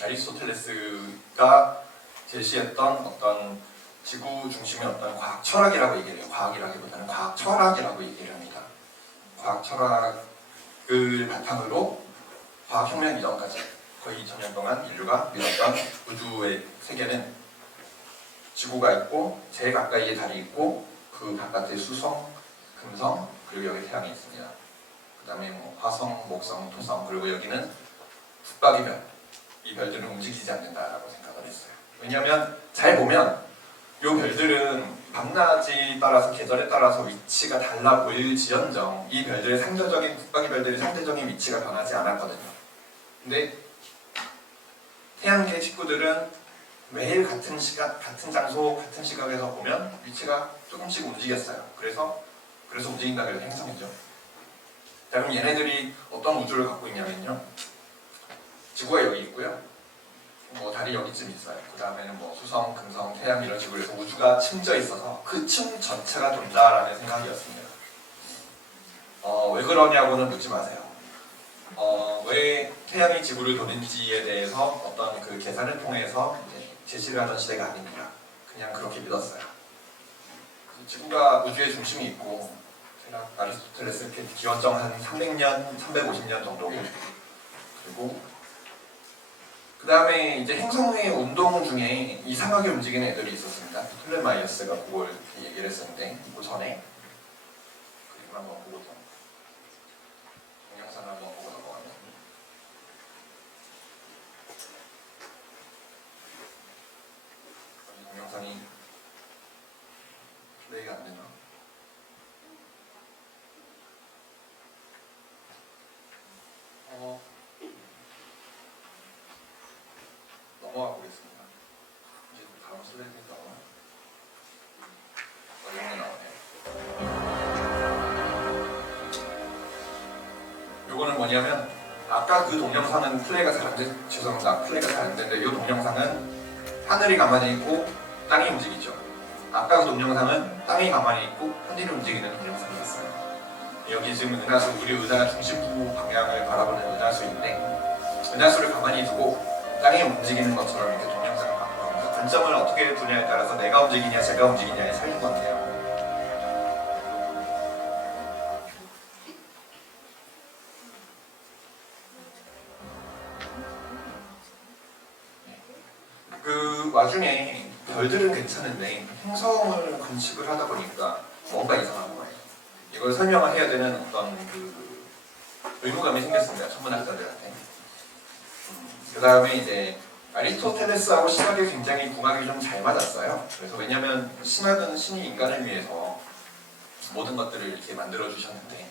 아리스토텔레스가 제시했던 어떤 지구 중심의 어떤 과학 철학이라고 얘기를 해요. 과학이라기보다는 과학 철학이라고 얘기를 합니다. 과학 철학을 바탕으로 과학혁명 이전까지 거의 2000년 동안 인류가 믿었던 우주의 세계는 지구가 있고 제일 가까이에 달이 있고 그 바깥에 수성, 금성, 그리고 여기 태양이 있습니다. 그 다음에 뭐 화성, 목성, 토성, 그리고 여기는 북박이 별, 이 별들은 움직이지 않는다라고 생각을 했어요. 왜냐하면 잘 보면 이 별들은 밤낮에 따라서 계절에 따라서 위치가 달라 보일지언정 이 별들의 상대적인 북박이 별들의 상대적인 위치가 변하지 않았거든요. 근데 태양계 식구들은 매일 같은 시각, 같은 장소, 같은 시각에서 보면 위치가 조금씩 움직였어요. 그래서 움직인다 그래서 행성이죠. 자, 그럼 얘네들이 어떤 우주를 갖고 있냐면요. 지구가 여기 있고요. 뭐 달이 여기쯤 있어요. 그 다음에는 뭐 수성, 금성, 태양 이런 식으로 해서 우주가 층져 있어서 그 층 전체가 돈다라는 생각이었습니다. 왜 그러냐고는 묻지 마세요. 왜 태양이 지구를 도는지에 대해서 어떤 그 계산을 통해서 이제 제시를 하던 시대가 아닙니다. 그냥 그렇게 믿었어요. 지구가 우주의 중심이 있고 제가 아리스토텔레스 이렇게 기원점 한 300년, 350년 정도고 그리고 그 다음에 이제 행성의 운동 중에 이상하게 움직이는 애들이 있었습니다. 톨레마이어스가 그걸 이렇게 얘기를 했었는데 그 전에 그림을 한번 보고서 동영상을 한번 보고 넘어가면 이 동영상이 플레이가 안 되나? 넘어가 보겠습니다. 이제 다음 슬라이드에서 이런 게 나오네요. 요거는 뭐냐면 아까 그 동영상은 플레이가 잘 안 돼, 죄송합니다. 플레이가 잘 안 되는데 이 동영상은 하늘이 가만히 있고 땅이 움직이죠. 아까 그 동영상은 땅이 가만히 있고 하늘이 움직이는 동영상이었어요. 여기 지금 은하수, 우리 은하 중심부 방향을 바라보는 은하수인데 은하수를 가만히 두고 땅이 움직이는 것처럼 이렇게 동영상을 바꿔 관점을 어떻게 두냐에 따라서 내가 움직이냐 제가 움직이냐에 차이인 건데요. 그 와중에 별들은 괜찮은데 행성을 관측을 하다 보니까 뭔가 이상한 거예요. 이걸 설명을 해야 되는 어떤 그 의무감이 생겼습니다. 천문학자들한테. 그 다음에 이제 아리스토텔레스하고 신학이 굉장히 궁합이 좀 잘 맞았어요. 그래서 왜냐하면 신학은 신이 인간을 위해서 모든 것들을 이렇게 만들어 주셨는데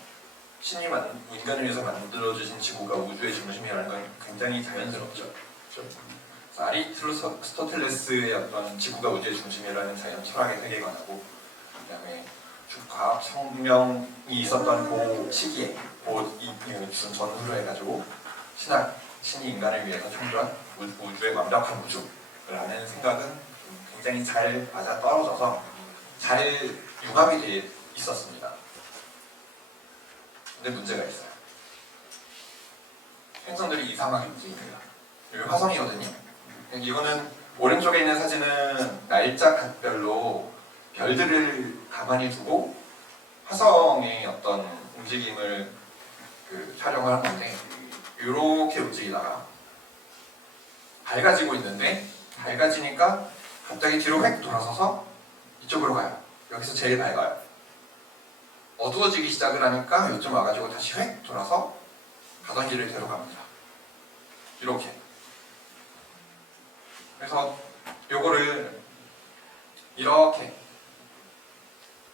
신이 인간을 위해서 만들어 주신 지구가 우주의 중심이라는 건 굉장히 자연스럽죠. 그렇죠? 아리스토텔레스의 어떤 지구가 우주의 중심이라는 자연 철학의 세계관하고 그다음에 과학혁명이 있었던 그 시기에 무슨 전후로 해가지고 신이 인간을 위해서 창조한 우주의 완벽한 우주라는 생각은 굉장히 잘 맞아 떨어져서 잘 융합이 돼 있었습니다. 근데 문제가 있어요. 행성들이 이상하게 움직입니다. 여기 화성이거든요. 이거는 오른쪽에 있는 사진은 날짜 각별로 별들을 가만히 두고 화성의 어떤 움직임을 촬영을 한 건데 이렇게 움직이다가 밝아지고 있는데 밝아지니까 갑자기 뒤로 획 돌아서서 이쪽으로 가요. 여기서 제일 밝아요. 어두워지기 시작을 하니까 이쪽 와가지고 다시 획 돌아서 가던 길을 대로 갑니다. 이렇게. 그래서 요거를 이렇게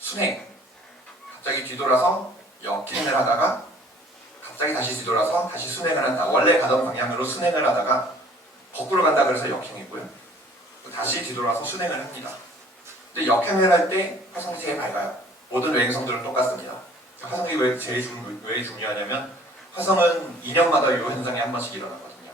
순행, 갑자기 뒤돌아서 역행을 하다가 갑자기 다시 뒤돌아서 다시 순행을 한다. 원래 가던 방향으로 순행을 하다가 거꾸로 간다 그래서 역행이고요. 다시 뒤돌아서 순행을 합니다. 근데 역행을 할 때 화성이 제일 밝아요. 모든 외행성들은 똑같습니다. 화성이 왜 중요하냐면 화성은 2년마다 이 현상이 한 번씩 일어나거든요.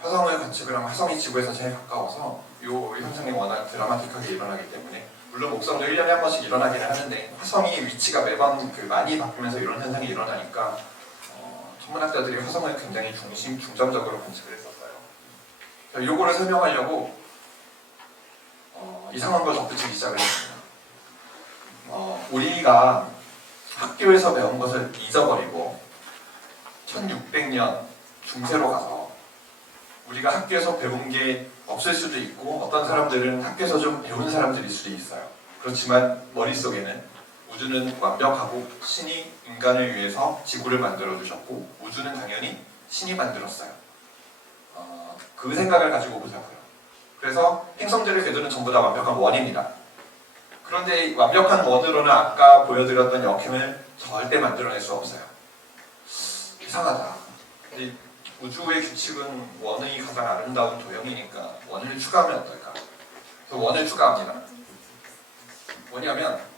화성을 관측을 하면 화성이 지구에서 제일 가까워서 이 현상이 워낙 드라마틱하게 일어나기 때문에 물론 목성도 1년에 한 번씩 일어나기는 하는데 화성이 위치가 매번 많이 바뀌면서 이런 현상이 일어나니까 천문학자들이 화성을 굉장히 중점적으로 관측을 했었어요. 요거를 설명하려고 이상한 걸 덧붙이기 시작을 했습니다. 우리가 학교에서 배운 것을 잊어버리고 1600년 중세로 가서 우리가 학교에서 배운 게 없을 수도 있고 어떤 사람들은 학교에서 좀 배운 사람들일 수도 있어요. 그렇지만 머릿속에는 우주는 완벽하고 신이 인간을 위해서 지구를 만들어 주셨고 우주는 당연히 신이 만들었어요. 그 생각을 가지고 보자고요. 그래서 행성들의 궤도는 전부 다 완벽한 원입니다. 그런데 완벽한 원으로는 아까 보여드렸던 역행을 절대 만들어낼 수 없어요. 이상하다. 근데 우주의 규칙은 원의 가장 아름다운 도형이니까 원을 추가하면 어떨까? 그래서 원을 추가합니다. 뭐냐면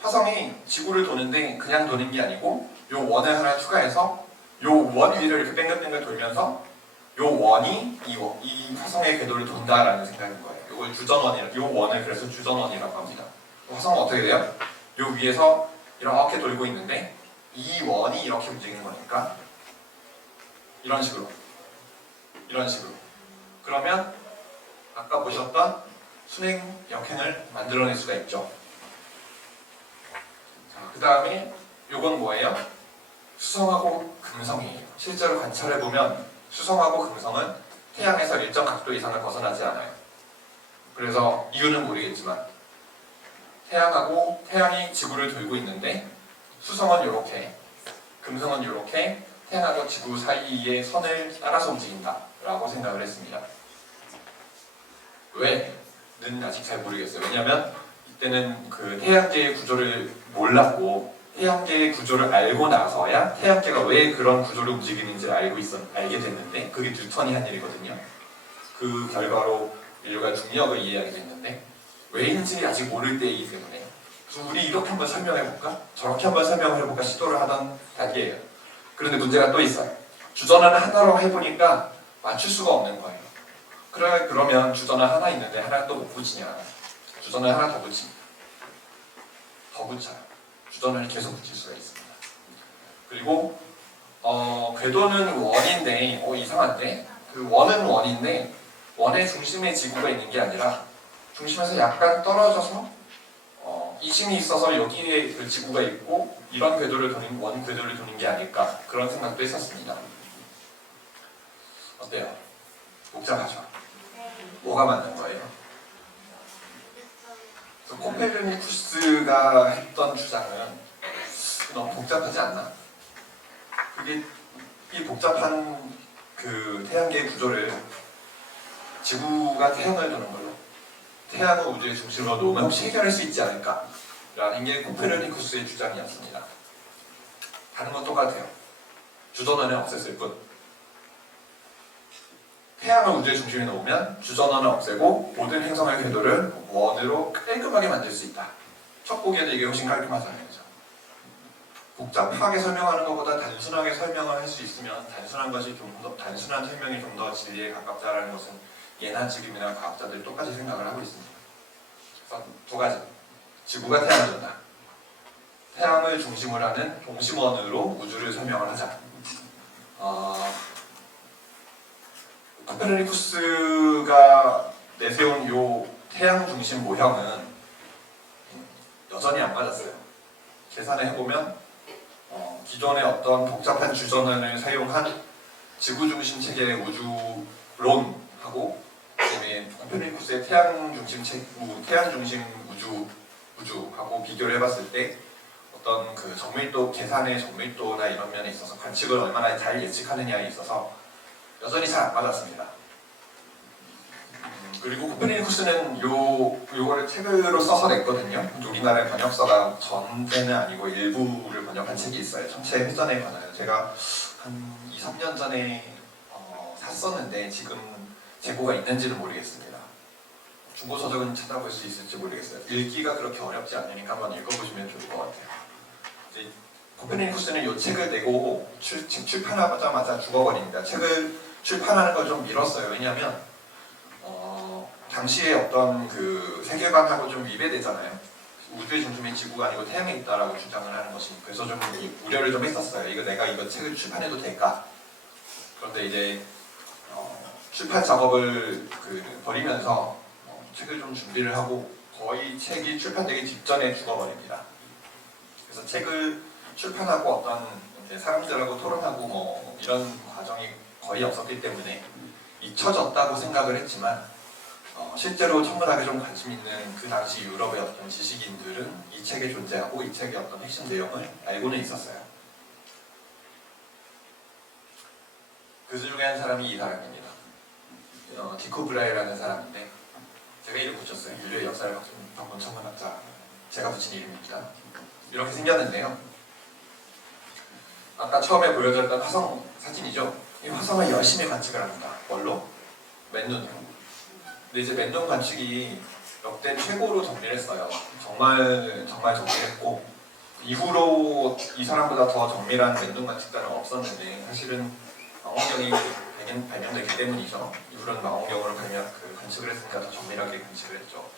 화성이 지구를 도는데 그냥 도는 게 아니고 요 원을 하나 추가해서 요 원 위를 이렇게 뺑글뺑글 돌면서 요 원이 이 화성의 궤도를 돈다라는 생각인 거예요. 요걸 주전원이라, 요 원을 그래서 주전원이라고 합니다. 화성은 어떻게 돼요? 요 위에서 이렇게 돌고 있는데 이 원이 이렇게 움직이는 거니까 이런 식으로 그러면 아까 보셨던 순행 역행을 만들어낼 수가 있죠. 그 다음에 요건 뭐예요? 수성하고 금성이에요. 실제로 관찰해보면 수성하고 금성은 태양에서 일정 각도 이상을 벗어나지 않아요. 그래서 이유는 모르겠지만 태양이 지구를 돌고 있는데 수성은 이렇게, 금성은 이렇게 태양하고 지구 사이의 선을 따라서 움직인다 라고 생각을 했습니다. 왜는 아직 잘 모르겠어요. 왜냐하면 이때는 그 태양계의 구조를 몰랐고 태양계의 구조를 알고 나서야 태양계가 왜 그런 구조를 움직이는지를 알게 됐는데 그게 뉴턴이 한 일이거든요. 그 결과로 인류가 중력을 이해하게 됐는데 왜인지 아직 모를 때이기 때문에 그래서 우리 이렇게 한번 설명해볼까? 저렇게 한번 설명해볼까? 시도를 하던 단계예요. 그런데 문제가 또 있어요. 주전을 하나로 해보니까 맞출 수가 없는 거예요. 그러면 주전을 하나 있는데 하나 또 못 붙이냐? 주전을 하나 더 붙입니다. 더 붙여요. 주전을 계속 붙일 수가 있습니다. 그리고 궤도는 원인데 이상한데 그 원은 원인데 원의 중심에 지구가 있는 게 아니라 중심에서 약간 떨어져서 이심이 있어서 여기에 그 지구가 있고 이런 원 궤도를 도는 게 아닐까 그런 생각도 했었습니다. 어때요? 복잡하죠? 뭐가 맞는 거예요? 코페르니쿠스가 했던 주장은 너무 복잡하지 않나? 그게 이 복잡한 그 태양계의 구조를 지구가 태양을 도는 걸로 태양을 우주의 중심으로 놓으면 혹시 해결할 수 있지 않을까라는 게 코페르니쿠스의 주장이었습니다. 다른 건 똑같아요. 주전원을 없앴을 뿐. 태양을 우주의 중심에 놓으면 주전원을 없애고 모든 행성의 궤도를 원으로 깔끔하게 만들 수 있다. 첫 보기에도 이게 훨씬 깔끔하잖아요. 그렇죠? 복잡하게 설명하는 것보다 단순하게 설명을 할 수 있으면 단순한 설명이 좀 더 진리에 가깝다라는 것은 예나 지금이나 과학자들이 똑같이 생각을 하고 있습니다. 그래서 두 가지. 지구가 태양을 돈다. 태양을 중심으로 하는 동심원으로 우주를 설명을 하자. 코페르니쿠스가 내세운 요 태양 중심 모형은 여전히 안 맞았어요. 계산을 해보면 기존의 어떤 복잡한 주전원을 사용한 지구 중심 체계의 우주론하고 그다음에 코페르니쿠스의 태양 중심 우주하고 비교를 해봤을 때 어떤 그 계산의 정밀도나 이런 면에 있어서 관측을 얼마나 잘 예측하느냐에 있어서 여전히 잘 안 맞았습니다. 그리고 코페르니쿠스는 요거를 책으로 써서 냈거든요. 우리나라의 번역서가 전체는 아니고 일부를 번역한 책이 있어요. 전체 회전에 관하여 제가 한 2, 3년 전에 샀었는데 지금 재고가 있는지는 모르겠습니다. 중고 서적은 찾아볼 수 있을지 모르겠어요. 읽기가 그렇게 어렵지 않으니까 한번 읽어보시면 좋을 것 같아요. 이제 코페르니쿠스는 이 책을 내고 출판하자마자 죽어버립니다. 책을 출판하는 걸 좀 미뤘어요. 왜냐하면 당시에 어떤 그 세계관하고 좀 위배되잖아요. 우주의 중심이 지구가 아니고 태양에 있다라고 주장을 하는 것이 그래서 좀 우려를 좀 했었어요. 내가 이거 책을 출판해도 될까? 그런데 이제 출판 작업을 벌이면서 책을 좀 준비를 하고 거의 책이 출판되기 직전에 죽어버립니다. 그래서 책을 출판하고 어떤 이제 사람들하고 토론하고 뭐 이런 과정이 거의 없었기 때문에 잊혀졌다고 생각을 했지만 실제로 천문학에 좀 관심 있는 그 당시 유럽의 어떤 지식인들은 이 책에 존재하고 이 책의 어떤 핵심 내용을 알고는 있었어요. 그 중에 한 사람이 이 사람입니다. 티코 브라이라는 사람인데 제가 이름 붙였어요. 인류의 역사를 바꾼 천문학자. 제가 붙인 이름입니다. 이렇게 생겼는데요. 아까 처음에 보여드렸던 화성 사진이죠. 이 화성을 열심히 관측을 합니다. 뭘로? 맨눈으로. 근데 이제 맨눈 관측이 역대 최고로 정밀 했어요. 정말 정밀했고 이후로 이 사람보다 더 정밀한 맨눈 관측자는 없었는데 사실은 망원경이 발명되기 때문이죠. 이후로는 망원경으로 관측을 했으니까 더 정밀하게 관측을 했죠.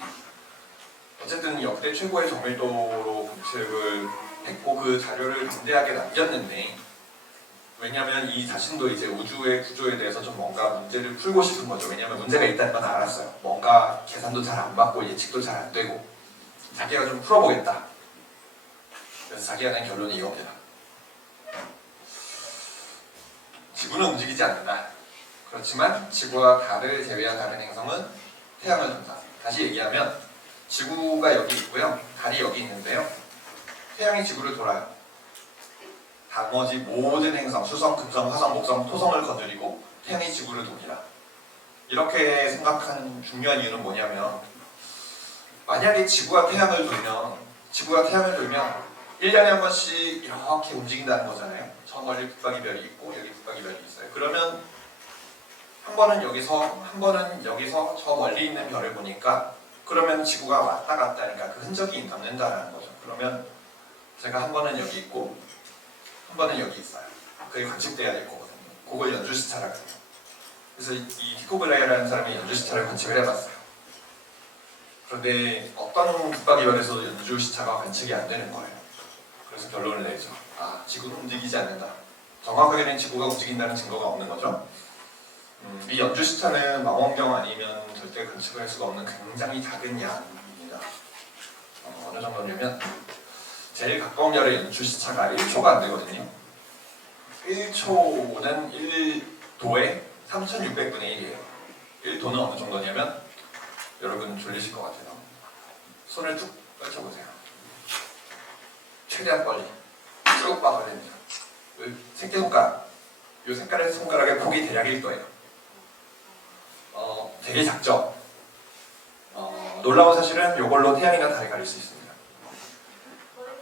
어쨌든 역대 최고의 정밀도로 관측을 했고 그 자료를 담대하게 남겼는데 왜냐하면 이 자신도 이제 우주의 구조에 대해서 좀 뭔가 문제를 풀고 싶은 거죠. 왜냐하면 문제가 있다는 건 알았어요. 뭔가 계산도 잘 안 맞고 예측도 잘 안 되고 자기가 좀 풀어보겠다. 그래서 자기가 낸 결론이 이겁니다. 지구는 움직이지 않는다. 그렇지만 지구와 달을 제외한 다른 행성은 태양을 돈다. 다시 얘기하면 지구가 여기 있고요. 달이 여기 있는데요. 태양이 지구를 돌아요. 나머지 모든 행성, 수성, 금성, 화성, 목성, 토성을 거느리고 태양이 지구를 돕니다. 이렇게 생각하는 중요한 이유는 뭐냐면 만약에 지구가 태양을 돌면 1년에 한 번씩 이렇게 움직인다는 거잖아요. 저 멀리 북박이별이 있고 여기 북박이별이 있어요. 그러면 한 번은 여기서 저 멀리 있는 별을 보니까 그러면 지구가 왔다 갔다 하니까 그 흔적이 남는다는 거죠. 그러면 제가 한 번은 여기 있고 한 번은 여기 있어요. 그게 관측돼야 될 거거든요. 그걸 연주시차라고 해요. 그래서 이 티코 브라이라는 사람이 연주시차를 관측을 해봤어요. 그런데 어떤 북박이별에서도 연주시차가 관측이 안 되는 거예요. 그래서 결론을 내죠. 지구는 움직이지 않는다. 정확하게는 지구가 움직인다는 증거가 없는 거죠. 이 연주시차는 망원경 아니면 절대 관측을 할 수가 없는 굉장히 작은 양입니다. 어느 정도냐면 제일 가까운 별의 연주시차가 1초가 안 되거든요. 1초는 1도에 3600분의 1이에요. 1도는 어느 정도냐면 여러분 졸리실 것 같아요. 손을 쭉 펼쳐보세요. 최대한 빨리 쭉 뻗어야 됩니다. 새끼손가락, 이 색깔의 손가락의 폭이 대략 1도예요. 되게 작죠? 놀라운 사실은 이걸로 태양이나 달을 가릴 수 있습니다.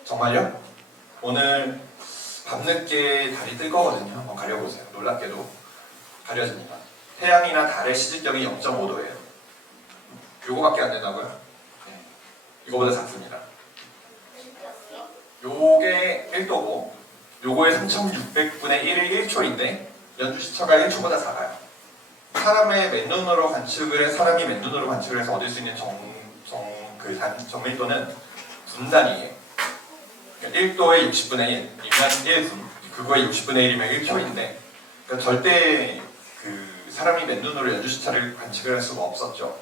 정말요? 오늘 밤늦게 달이 뜰 거거든요. 한번 가려보세요. 놀랍게도 가려집니다. 태양이나 달의 시직경이 0.5도예요. 요거밖에 안 된다고요? 네. 이거보다 작습니다. 요게 1도고 요거의 3600분의 1이 1초인데 연주시차가 1초보다 작아요. 사람이 맨눈으로 관측을 해서 얻을 수 있는 정밀도는 분단이에요. 그러니까 1도에 60분의 1이면 1분, 그거의 60분의 1이면 1초인데 그러니까 절대 사람이 맨눈으로 연주시차를 관측을 할 수가 없었죠.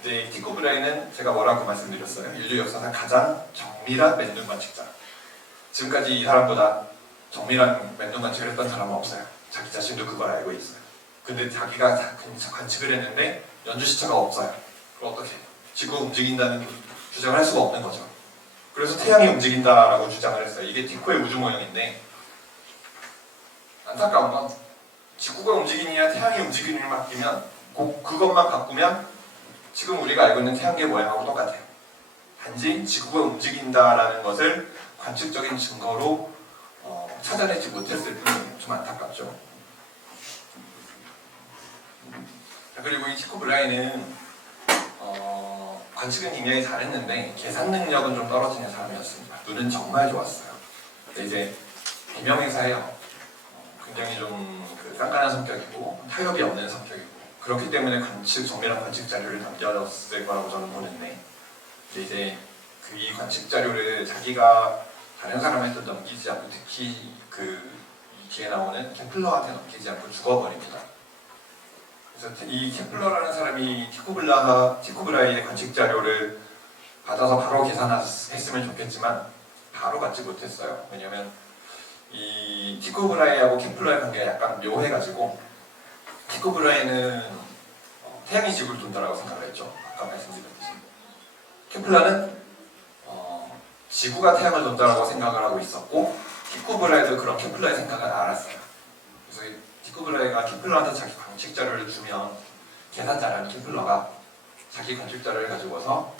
이제 티코 브라이는 제가 뭐라고 말씀드렸어요? 인류 역사상 가장 정밀한 맨눈 관측자. 지금까지 이 사람보다 정밀한 맨눈 관측을 했던 사람은 없어요. 자기 자신도 그걸 알고 있어요. 근데 자기가 관측을 했는데 연주시차가 없어요. 그럼 어떻게 해요? 지구가 움직인다는 주장을 할 수가 없는 거죠. 그래서 태양이 움직인다라고 주장을 했어요. 이게 티코의 우주 모형인데 안타까운 건 지구가 움직이느냐 태양이 움직이느냐 바뀌면 그것만 바꾸면 지금 우리가 알고 있는 태양계 모양하고 똑같아요. 단지 지구가 움직인다라는 것을 관측적인 증거로 찾아내지 못했을 뿐 좀 안타깝죠. 그리고 이 티코 브라이는 관측은 굉장히 잘했는데 계산 능력은 좀 떨어지는 사람이었습니다. 눈은 정말 좋았어요. 근데 이제 비명행사예요. 굉장히 좀 깐깐한 성격이고 타협이 없는 성격이고 그렇기 때문에 정밀한 관측 자료를 남겨줬을 거라고 저는 보는데 이제 이 관측 자료를 자기가 다른 사람한테 넘기지 않고 특히 이 뒤에 나오는 케플러한테 넘기지 않고 죽어버립니다. 그래서 이 케플러라는 사람이 티코브라이의 관측 자료를 받아서 바로 계산했으면 좋겠지만 바로 받지 못했어요. 왜냐하면 이 티코브라이하고 케플러의 관계가 약간 묘해가지고 티코브라이는 태양이 지구를 돈다라고 생각을 했죠. 아까 말씀드렸듯이 케플러는 지구가 태양을 돈다라고 생각을 하고 있었고 티코브라이도 그런 케플러의 생각을 알았어요. 그래서 티코브라이가 케플러한테 자기 관측 자료를 주면 계산자라는 케플러가 자기 관측 자료를 가지고서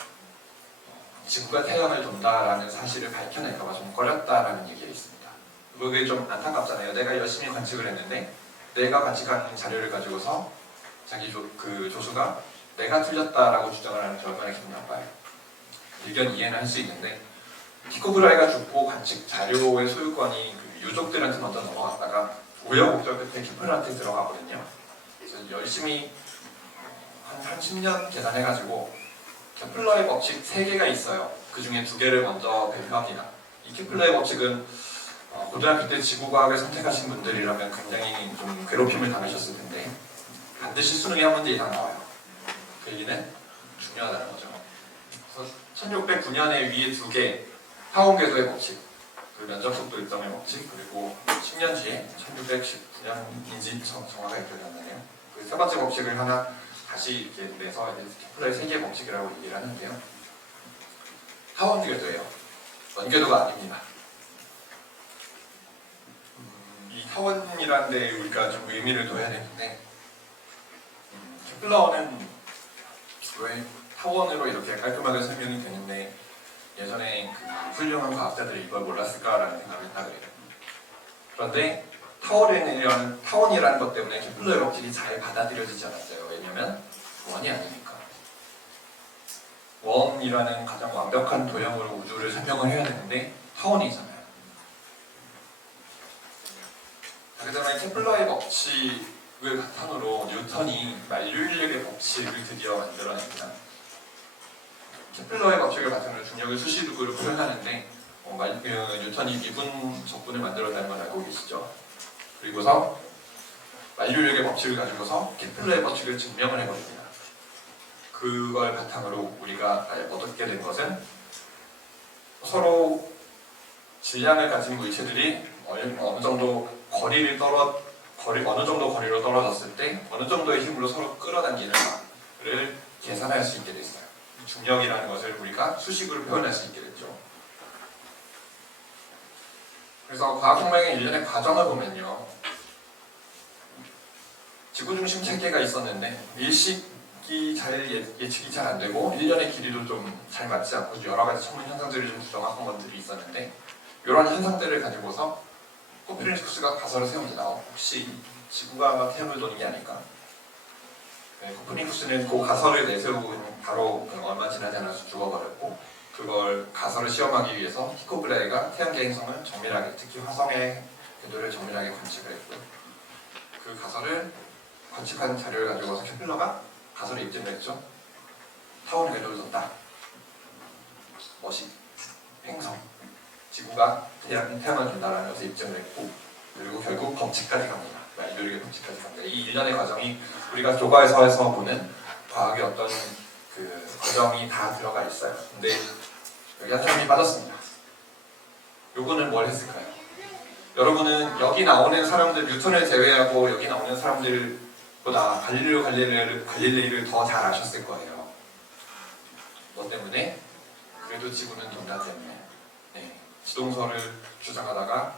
지구가 태양을 돈다라는 사실을 밝혀낼까봐 좀 꺼렸다라는 얘기가 있습니다. 그게 좀 안타깝잖아요. 내가 열심히 관측을 했는데 내가 관측한 자료를 가지고서 자기 조수가 내가 틀렸다라고 주장을 하는 게 얼마나 기분 나빠요. 의견 이해는 할 수 있는데 티코브라이가 죽고 관측 자료의 소유권이 유족들한테 먼저 넘어갔다가 우여곡절 끝에 케플러한테 들어가거든요. 그래서 열심히 한 10년 계산해가지고 케플러의 법칙 3개가 있어요. 그 중에 2개를 먼저 발표합니다. 이 케플러의 법칙은 고등학교 때 지구과학을 선택하신 분들이라면 굉장히 좀 괴롭힘을 당하셨을 텐데 반드시 수능에 한 문제 이상 나와요. 그 얘기는 중요하다는 거죠. 그래서 1609년에 위에 2개 타원 궤도의 법칙, 그 면적 속도 일정의 법칙, 그리고 10년 뒤에 1619년인지 정확하게 기억이 안 나네요. 그 3번째 법칙을 하나 다시 이렇게 내서 케플러의 3개의 법칙이라고 얘기를 하는데요. 타원 궤도예요. 원궤도가 아닙니다. 이 타원이라는 데 우리가 좀 의미를 둬야 되는데 케플러는 왜 타원으로 이렇게 깔끔하게 설명이 되는데 예전에 그 훌륭한 과학자들이 이걸 몰랐을까라는 생각을 했다 그래요. 그런데 타원이라는 것 때문에 케플러의 법칙이 잘 받아들여지지 않았어요. 왜냐하면 원이 아니니까. 원이라는 가장 완벽한 도형으로 우주를 설명을 해야 되는데 타원이잖아요. 그 다음에 케플러의 법칙을 바탕으로 뉴턴이 만류인력의 법칙을 드디어 만들어냅니다. 케플러의 법칙을 바탕으로 중력을 수식으로 표현하는데 뉴턴이 미분 적분을 만들었다는 걸 알고 계시죠? 그리고서 만류인력의 법칙을 가지고서 케플러의 법칙을 증명을 해버립니다. 그걸 바탕으로 우리가 얻게 된 것은 서로 질량을 가진 물체들이 어느 정도 거리로 떨어졌을 때 어느 정도의 힘으로 서로 끌어당기는가를 계산할 수 있게 됐어요. 중력이라는 것을 우리가 수식으로 표현할 수 있게 됐죠. 그래서 과학혁명의 일련의 과정을 보면요. 지구중심 체계가 있었는데 일식이 예측이 잘 안되고 일련의 길이도 좀 잘 맞지 않고 여러 가지 천문 현상들이 좀 부정확한 것들이 있었는데 이런 현상들을 가지고서 코페르니쿠스가 가설을 세웁니다. 혹시 지구가 태양을 도는 게 아닐까? 코페르니쿠스는 그 가설을 내세우고 바로 얼마 지나지 않아서 죽어버렸고 그걸 가설을 시험하기 위해서 티코브라이가 태양계 행성을 정밀하게 특히 화성의 궤도를 정밀하게 관측을 했고 그 가설을 관측한 자료를 가지고서 케플러가 가설을 입증을 했죠. 타원 궤도를 뒀다. 행성, 지구가 태양을 돈다라는 것을 입증을 했고 그리고 결국 법칙까지 갑니다. 만류인력의 법칙까지 갑니다. 이 일련의 과정이 우리가 교과서에서 보는 과학의 어떤 그 과정이 다 들어가 있어요. 근데 여기 한 사람이 빠졌습니다. 요거는 뭘 했을까요? 여러분은 여기 나오는 사람들, 뉴턴을 제외하고 여기 나오는 사람들보다 갈릴레오 갈릴레이를 더 잘 아셨을 거예요. 뭐 때문에? 그래도 지구는 돈다 때문에. 지동설을 주장하다가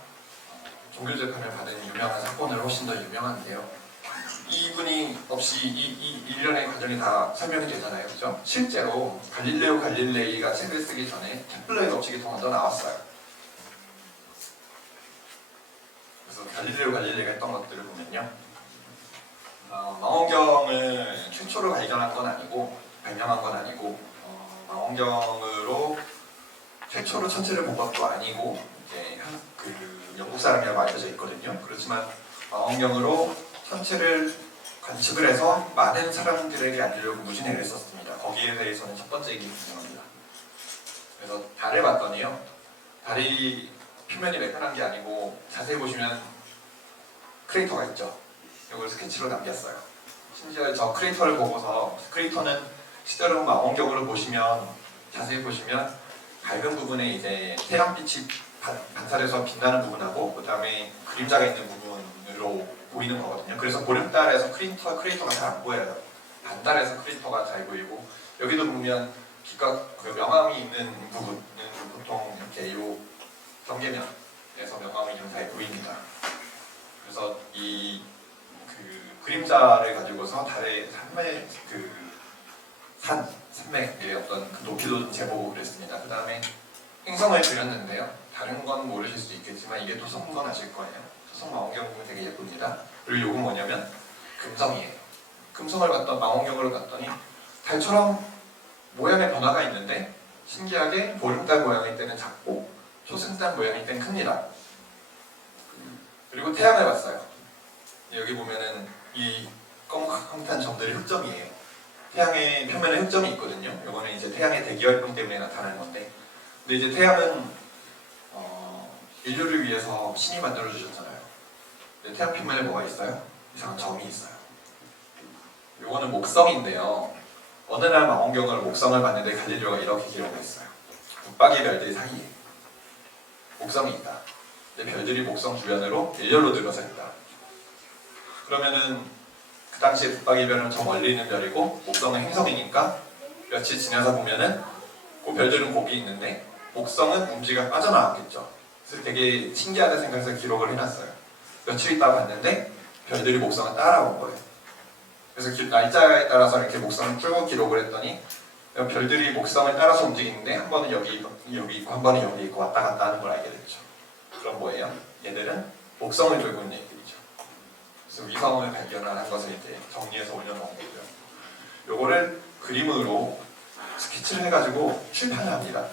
종교재판을 받은 유명한 사건으로 훨씬 더 유명한데요. 이분이 없이 이 일련의 과정이 다 설명이 되잖아요. 그죠? 실제로 갈릴레오 갈릴레이가 책을 쓰기 전에 케플러의 법칙이 더 먼저 나왔어요. 그래서 갈릴레오 갈릴레이가 했던 것들을 보면요. 망원경을 최초로 발명한 건 아니고 망원경으로 최초로 천체를 본 것도 아니고 이제 영국 사람이라고 알려져 있거든요. 그렇지만 망원경으로 천체를 관측을 해서 많은 사람들에게 알리려고 무진회를 했었습니다. 거기에 대해서는 첫 번째 얘기 분명합니다. 그래서 달을 봤더니요, 달이 표면이 매끈한 게 아니고 자세히 보시면 크레이터가 있죠. 이걸 스케치로 남겼어요. 심지어 저 크레이터를 보고서, 크레이터는 실제로 망원경으로 보시면, 자세히 보시면 밝은 부분에 이제 태양빛이 반사돼서 빛나는 부분하고 그 다음에 그림자가 있는 부분으로 보이는 거거든요. 그래서 보름달에서 크레이터가 잘 안 보여요. 반달에서 크레이터가 잘 보이고, 여기도 보면 기각 그 명암이 있는 부분은 보통 이렇게 요 경계면에서 명암이 좀 잘 보입니다. 그래서 이 그 그림자를 가지고서 달의 산맥의 어떤 그 높이도 재보고 그랬습니다. 그 다음에 행성을 그렸는데요. 다른 건 모르실 수도 있겠지만 이게 토성인 건 아실 거예요. 토성 망원경 보면 되게 예쁩니다. 그리고 이건 뭐냐면 금성이에요. 금성을 망원경으로 봤더니 달처럼 모양의 변화가 있는데 신기하게 보름달 모양일 때는 작고 초승달 모양일 때는 큽니다. 그리고 태양을 봤어요. 여기 보면은 이 검은한 점들이 흑점이에요. 태양의 표면에 흑점이 있거든요. 이거는 이제 태양의 대기 활동 때문에 나타나는 건데, 근데 이제 태양은 인류를 위해서 신이 만들어 주셨잖아요. 근데 태양 표면에 뭐가 있어요? 이상한 점이 있어요. 이거는 목성인데요. 어느 날 망원경을 목성을 봤는데 갈릴레오가 이렇게 기록했어요. 북박이 별들 사이에 목성이 있다. 근데 별들이 목성 주변으로 일렬로 들어서 있다. 그러면은 그 당시에 북박이 별은 저 멀리 있는 별이고 목성은 행성이니까 며칠 지나서 보면은 그 별들은 거기 있는데 목성은 움지가 빠져나왔겠죠. 그래서 되게 신기하다 생각해서 기록을 해놨어요. 며칠 있다 봤는데 별들이 목성을 따라온 거예요. 그래서 날짜에 따라서 이렇게 목성을 쭉 기록을 했더니 별들이 목성을 따라서 움직이는데 한 번은 여기 있고 한 번은 여기 있고 왔다 갔다 하는 걸 알게 됐죠. 그럼 뭐예요? 얘들은 목성을 돌고 있는 얘기죠. 그래서 위성을 발견한 것을 이렇게 정리해서 올려놓은 거고요. 요거를 그림으로 스케치를 해가지고 출판을 합니다.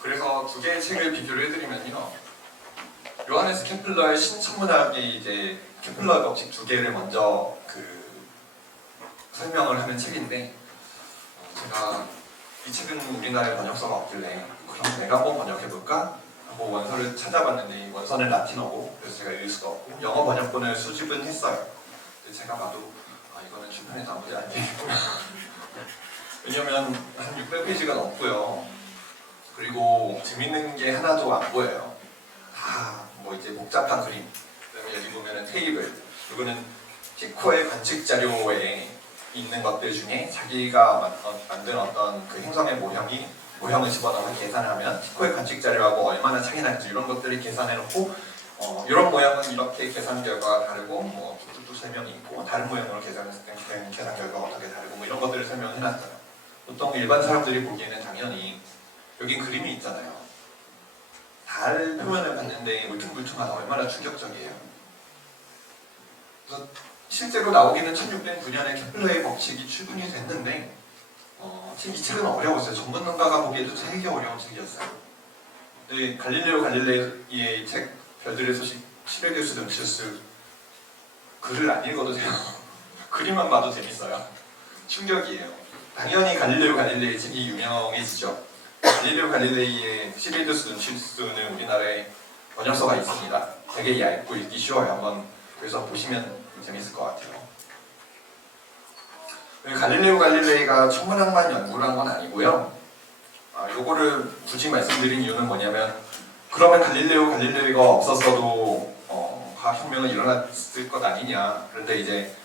그래서 두 개의 책을 비교를 해드리면요. 요하네스 케플러의 신천문학이 이제 케플러 법칙 두 개를 먼저 설명을 하는 책인데, 제가 이 책은 우리나라에 번역서가 없길래 그럼 내가 한번 번역해볼까? 하고 원서를 찾아봤는데 원서는 라틴어고 그래서 제가 읽을 수가 없고 영어 번역본을 수집은 했어요. 근데 제가 봐도 이거는 출판에서 아무리 안 되겠구나. 왜냐면 한 600페이지가 넘고요. 그리고 재밌는 게 하나도 안 보여요. 다 뭐 이제 복잡한 그림. 그다음에 여기 보면은 테이블. 이거는 티코의 관측 자료에 있는 것들 중에 자기가 만든 어떤 그 행성의 모형을 집어넣어서 계산을 하면 티코의 관측 자료하고 얼마나 차이 날지 이런 것들을 계산해놓고 이런 모양은 이렇게 계산 결과가 다르고 뭐 또 설명이 있고 다른 모양으로 계산했을 때 계산 결과가 어떻게 다르고 뭐 이런 것들을 설명해놨어요. 보통 일반 사람들이 보기에는 당연히 여기 그림이 있잖아요. 달 표면을 봤는데 울퉁불퉁하다 얼마나 충격적이에요. 그래서 실제로 나오기는 1609년에 케플러의 법칙이 출판이 됐는데 이 책은 어려웠어요. 전문가가 보기에도 되게 어려운 책이었어요. 근데 갈릴레오 갈릴레이의 책 별들의 소식 11개수 넘치스 글을 안 읽어도 돼요. 그림만 봐도 재밌어요. 충격이에요. 당연히 갈릴레오 갈릴레이 책이 유명해지죠. 갈릴레오 갈릴레이의 11개수 넘치스는 우리나라에 번역서가 있습니다. 되게 얇고 읽기 쉬워요. 한번 그래서 보시면 재밌을 것 같아요. 갈릴레오 갈릴레이가 천문학만 연구를 한 건 아니고요. 요거를 굳이 말씀드린 이유는 뭐냐면 그러면 갈릴레오 갈릴레이가 없었어도 화학혁명은 일어났을 것 아니냐. 그런데 이제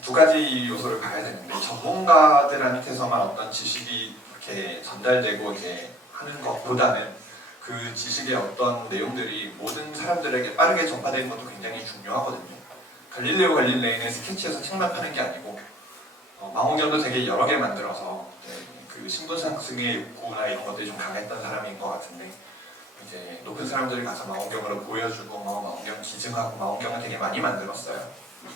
두 가지 요소를 봐야 되는데 전문가들 밑에서만 어떤 지식이 이렇게 전달되고 이렇게 하는 것보다는 그 지식의 어떤 내용들이 모든 사람들에게 빠르게 전파되는 것도 굉장히 중요하거든요. 갈릴레오 갈릴레이는 스케치에서 책만 파는 게 아니고 망원경도 되게 여러 개 만들어서 그 신분상승의 욕구나 이런 것들이 좀 강했던 사람인 것 같은데 이제 높은 사람들이 가서 망원경으로 보여주고 망원경 기증하고 망원경을 되게 많이 만들었어요.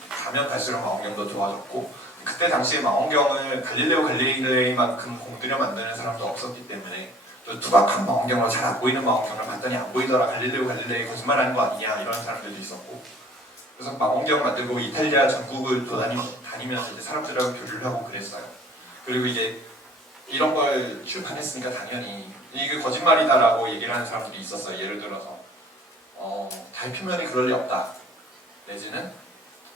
가면 갈수록 망원경도 좋아졌고 그때 당시에 망원경을 갈릴레오 갈릴레이만큼 공들여 만드는 사람도 없었기 때문에 또 투박한 망원경으로 잘 안 보이는 망원경을 봤더니 안 보이더라 갈릴레오 갈릴레이 거짓말하는 거 아니냐 이런 사람들도 있었고 그래서 망원경 만들고 이탈리아 전국을 다니면서 이제 사람들하고 교류를 하고 그랬어요. 그리고 이제 이런 걸 출판했으니까 당연히 이게 거짓말이다라고 얘기를 하는 사람들이 있었어요. 예를 들어서 달 표면이 그럴 리 없다. 내지는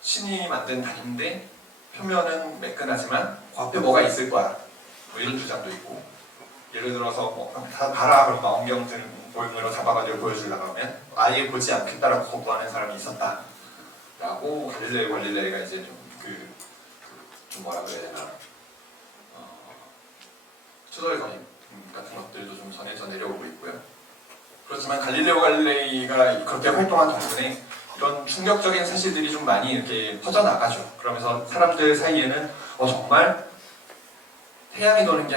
신이 만든 달인데 표면은 매끈하지만 그 앞에 뭐가 있을 거야. 뭐 이런 주장도 있고, 예를 들어서 다 봐라 그럼 망원경으로 잡아가지고 보여주려고 하면 아예 보지 않겠다라고 거부하는 사람이 있었다라고 갈릴레이가 이제 좀 뭐라 그래야 되나 추돌거림 같은 것들도 좀 전해져 내려오고 있고요. 그렇지만 갈릴레이가 그렇게 활동한 덕분에 이런 충격적인 사실들이 좀 많이 이렇게 퍼져나가죠. 그러면서 사람들 사이에는 정말 태양이 도는 게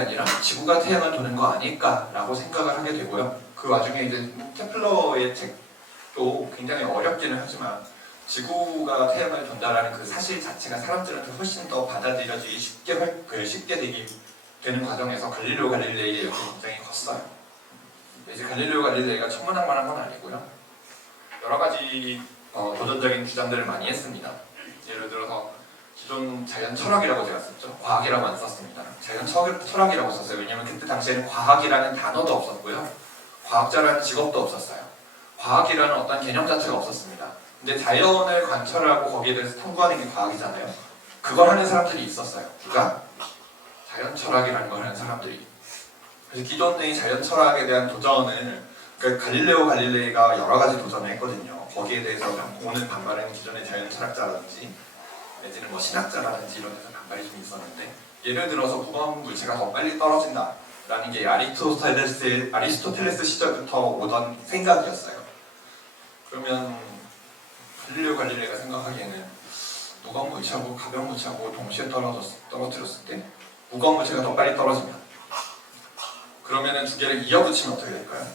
아니라 지구가 태양을 도는 거 아닐까라고 생각을 하게 되고요. 그 와중에 이제 케플러의 책도 굉장히 어렵기는 하지만 지구가 태양을 돈다라는 그 사실 자체가 사람들한테 훨씬 더 받아들여지기 쉽게 되는 과정에서 갈릴레오 갈릴레이의 역할이 굉장히 컸어요. 이제 갈릴레오 갈릴레이가 천문학만한 건 아니고요. 여러 가지 도전적인 주장들을 많이 했습니다. 예를 들어서 기존 자연 철학이라고 제가 썼죠. 과학이라고 안 썼습니다. 자연 철학이라고 썼어요. 왜냐하면 그때 당시에는 과학이라는 단어도 없었고요. 과학자라는 직업도 없었어요. 과학이라는 어떤 개념 자체가 없었습니다. 근데 자연을 관찰하고 거기에 대해서 탐구하는 게 과학이잖아요. 그걸 하는 사람들이 있었어요. 누가? 자연 철학이라는 걸 하는 사람들이. 그래서 기존의 자연 철학에 대한 도전을 갈릴레오 갈릴레이가 여러 가지 도전을 했거든요. 거기에 대해서 오는 반발은 기존의 자연 철학자라든지 내지는 뭐 신학자라든지 이런 데서 반발이 좀 있었는데, 예를 들어서 무거운 물체가 더 빨리 떨어진다라는 게 아리스토텔레스 시절부터 오던 생각이었어요. 그러면 갈릴레오 갈릴레이가 생각하기에는 무거운 물체하고 가벼운 물체하고 동시에 떨어뜨렸을 때 무거운 물체가 더 빨리 떨어지면, 그러면은 두 개를 이어붙이면 어떻게 될까요?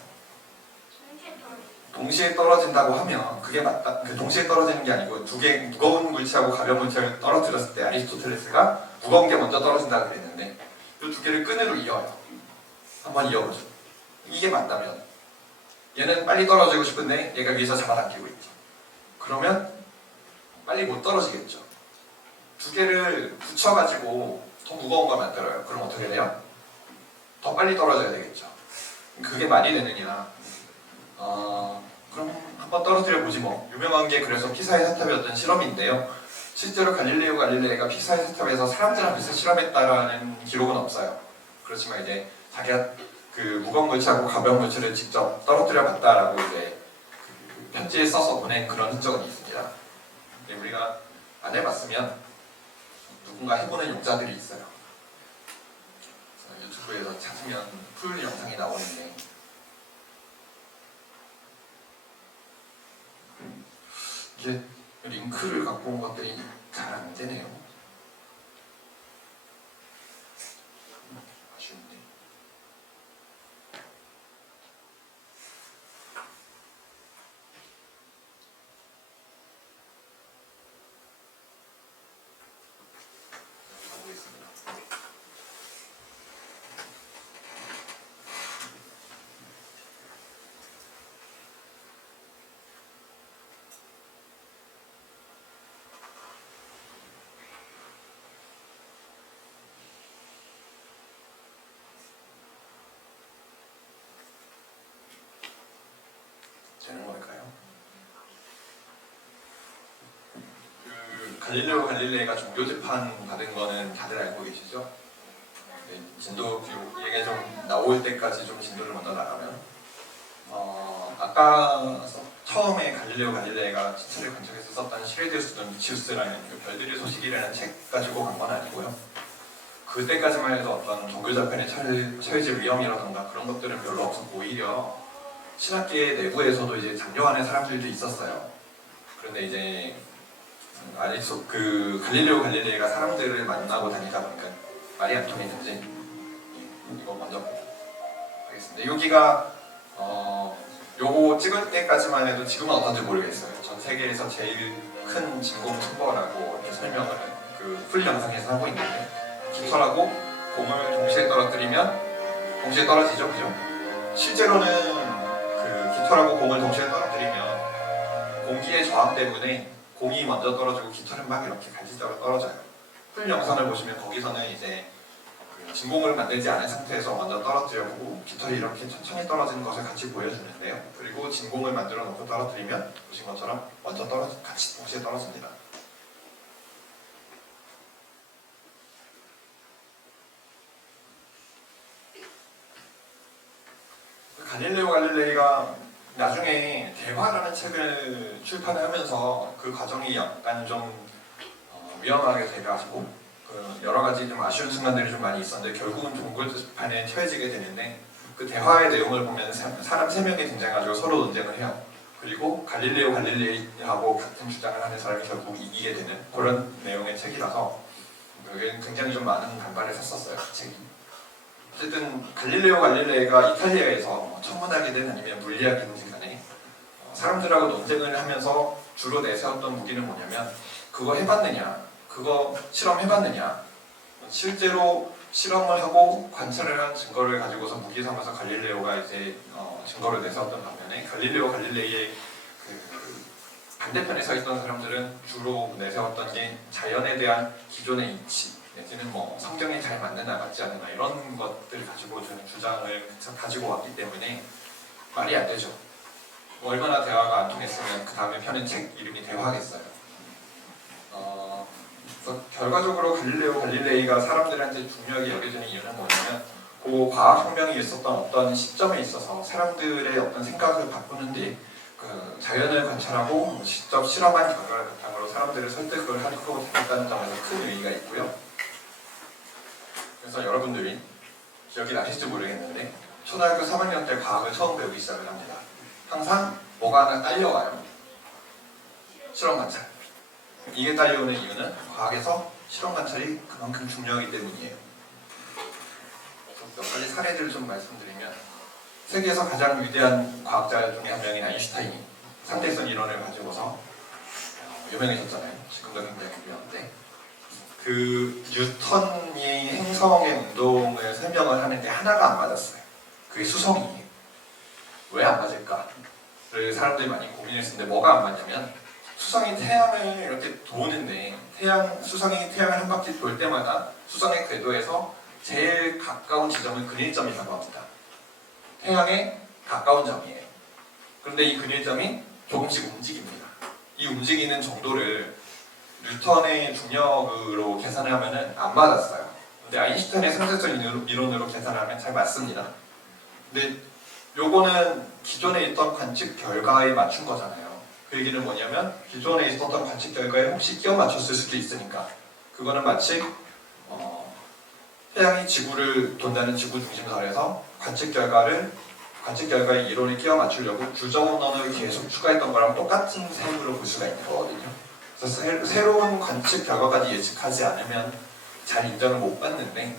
동시에 떨어진다고 하면 그게 맞다. 동시에 떨어지는 게 아니고 두 개 무거운 물체하고 가벼운 물체를 떨어뜨렸을 때 아리스토텔레스가 무거운 게 먼저 떨어진다고 그랬는데 이 두 개를 끈으로 이어요. 한번 이어보죠. 이게 맞다면 얘는 빨리 떨어지고 싶은데 얘가 위에서 잡아당기고 있죠. 그러면 빨리 못 떨어지겠죠. 두 개를 붙여가지고 더 무거운 걸 만들어요. 그럼 어떻게 돼요? 더 빨리 떨어져야 되겠죠. 그게 말이 되느냐? 그럼 한번 떨어뜨려 보지 뭐. 유명한 게 그래서 피사의 사탑이었던 실험인데요. 실제로 갈릴레오 갈릴레이가 피사의 사탑에서 사람들 앞에서 실험했다라는 기록은 없어요. 그렇지만 이제 자기가 그 무거운 물체하고 가벼운 물체를 직접 떨어뜨려 봤다라고 이제 그 편지에 써서 보낸 그런 흔적은 있습니다. 근데 우리가 안 해봤으면 누군가 해보는 용자들이 있어요. 유튜브에서 찾으면 풀 영상이 나오는데 이게 링크를 갖고 온 것들이 잘 안 되네요. 아쉬운데. 가보겠습니다. 되는 걸까요? 갈릴레오 갈릴레이가 종교 재판 받은 거는 다들 알고 계시죠? 네, 진도 얘기 좀 나올 때까지 좀 진도를 먼저 나가면 아까 처음에 갈릴레오 갈릴레이가 시체를 관측해서 썼던 시리디우스 누치우스라는 그 별들의 소식이라는 책 가지고 간 건 아니고요. 그때까지만 해도 어떤 종교 재판에 처해질 위험이라던가 그런 것들은 별로 없었고 오히려 신학계 내부에서도 이제 장려하는 사람들도 있었어요. 그런데 이제 갈릴레오 갈릴레이가 사람들을 만나고 다니다 보니까 말이 안 통했는지 이거 먼저 하겠습니다. 여기가 요거 찍을 때까지만 해도 지금은 어떤지 모르겠어요. 전 세계에서 제일 큰 진공 챔버라고 이렇게 설명을 풀 영상에서 하고 있는데, 깃털하고 공을 동시에 떨어뜨리면 동시에 떨어지죠, 그죠? 실제로는 깃털하고 공을 동시에 떨어뜨리면 공기의 저항 때문에 공이 먼저 떨어지고 깃털은 막 이렇게 갈지자로 떨어져요. 풀 영상을 보시면 거기서는 이제 그 진공을 만들지 않은 상태에서 먼저 떨어뜨려보고 깃털이 이렇게 천천히 떨어지는 것을 같이 보여주는데요. 그리고 진공을 만들어 놓고 떨어뜨리면 보신 것처럼 먼저 같이 동시에 떨어집니다. 갈릴레오 갈릴레이가 나중에 대화라는 책을 출판하면서 그 과정이 약간 좀 위험하게 돼가지고 그 여러 가지 좀 아쉬운 순간들이 좀 많이 있었는데 결국은 종골판에 처해지게 되는데 그 대화의 내용을 보면 사람 3명이 등장해가지고 서로 논쟁을 해요. 그리고 갈릴레오 갈릴레이하고 같은 주장을 하는 사람이 결국 이기게 되는 그런 내용의 책이라서 여기는 굉장히 좀 많은 반발을 샀었어요. 그 책이. 어쨌든 갈릴레오 갈릴레이가 이탈리아에서 천문학이든 아니면 물리학이든 간에 사람들하고 논쟁을 하면서 주로 내세웠던 무기는 뭐냐면 그거 해봤느냐, 그거 실험해봤느냐, 실제로 실험을 하고 관찰을 한 증거를 가지고서 무기 삼아서 갈릴레오가 이제 증거를 내세웠던 반면에 갈릴레오 갈릴레이의 그 반대편에 서 있던 사람들은 주로 내세웠던 게 자연에 대한 기존의 이치 내지는 뭐 성경에 잘 맞느냐 맞지 않느냐 이런 것들 가지고 저는 주장을 가지고 왔기 때문에 말이 안 되죠. 뭐 얼마나 대화가 안 통했으면 그 다음에 펴는 책 이름이 대화겠어요. 그래서 결과적으로 갈릴레오 갈릴레이가 사람들한테 중요하게 여겨지는 이유는 뭐냐면 그 과학혁명이 있었던 어떤 시점에 있어서 사람들의 어떤 생각을 바꾸는데 그 자연을 관찰하고 직접 실험한 결과를 바탕으로 사람들을 설득을 하려고 했다는 점에서 큰 의미가 있고요. 그래서 여러분들이 기억이 나실지 모르겠는데 초등학교 3학년 때 과학을 처음 배우기 시작을 합니다. 항상 뭐가 하나 딸려와요. 실험 관찰. 이게 딸려오는 이유는 과학에서 실험 관찰이 그만큼 중요하기 때문이에요. 몇 가지 사례들을 좀 말씀드리면 세계에서 가장 위대한 과학자 중에 한 명인 아인슈타인이 상대성 이론을 가지고서 유명해졌잖아요. 지금도 굉장히 유명한데 그 뉴턴이 행성의 운동을 설명을 하는데 하나가 안 맞았어요. 그게 수성이에요. 왜 안 맞을까를 사람들이 많이 고민했었는데 뭐가 안 맞냐면 수성이 태양을 이렇게 도는데 수성이 태양을 한 바퀴 돌 때마다 수성의 궤도에서 제일 가까운 지점을 근일점이라고 합니다. 태양에 가까운 점이에요. 그런데 이 근일점이 조금씩 움직입니다. 이 움직이는 정도를 뉴턴의 중력으로 계산을 하면 안 맞았어요. 근데 아인슈타인의 상대성 이론으로 계산하면 잘 맞습니다. 근데 요거는 기존에 있던 관측 결과에 맞춘 거잖아요. 그 얘기는 뭐냐면 기존에 있었던 관측 결과에 혹시 끼워 맞췄을 수도 있으니까 그거는 마치 태양이 지구를 돈다는 지구 중심설에서 관측 결과의 이론을 끼워 맞추려고 규정원을 계속 추가했던 거랑 똑같은 셈으로 볼 수가 있는 거거든요. 그래서 새로운 관측 결과까지 예측하지 않으면 잘 인정을 못 받는데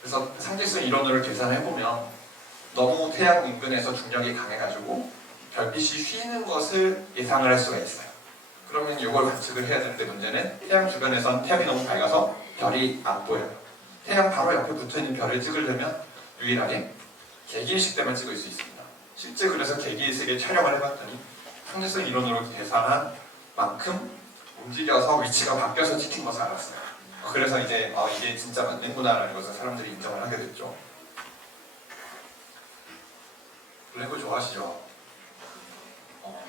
그래서 상대성 이론으로 계산해보면 너무 태양 인근에서 중력이 강해가지고 별빛이 휘는 것을 예상을 할 수가 있어요. 그러면 이걸 관측을 해야 되는데 문제는 태양 주변에선 태양이 너무 밝아서 별이 안 보여요. 태양 바로 옆에 붙어있는 별을 찍으려면 유일하게 개기일식 때만 찍을 수 있습니다. 실제 그래서 개기일식에 촬영을 해봤더니 상대성 이론으로 계산한 만큼 움직여서 위치가 바뀌어서 찍힌 것을 알았어요. 그래서 이제 이게 진짜 맞는구나라는 것을 사람들이 인정을 하게 됐죠. 블랙홀 좋아하시죠?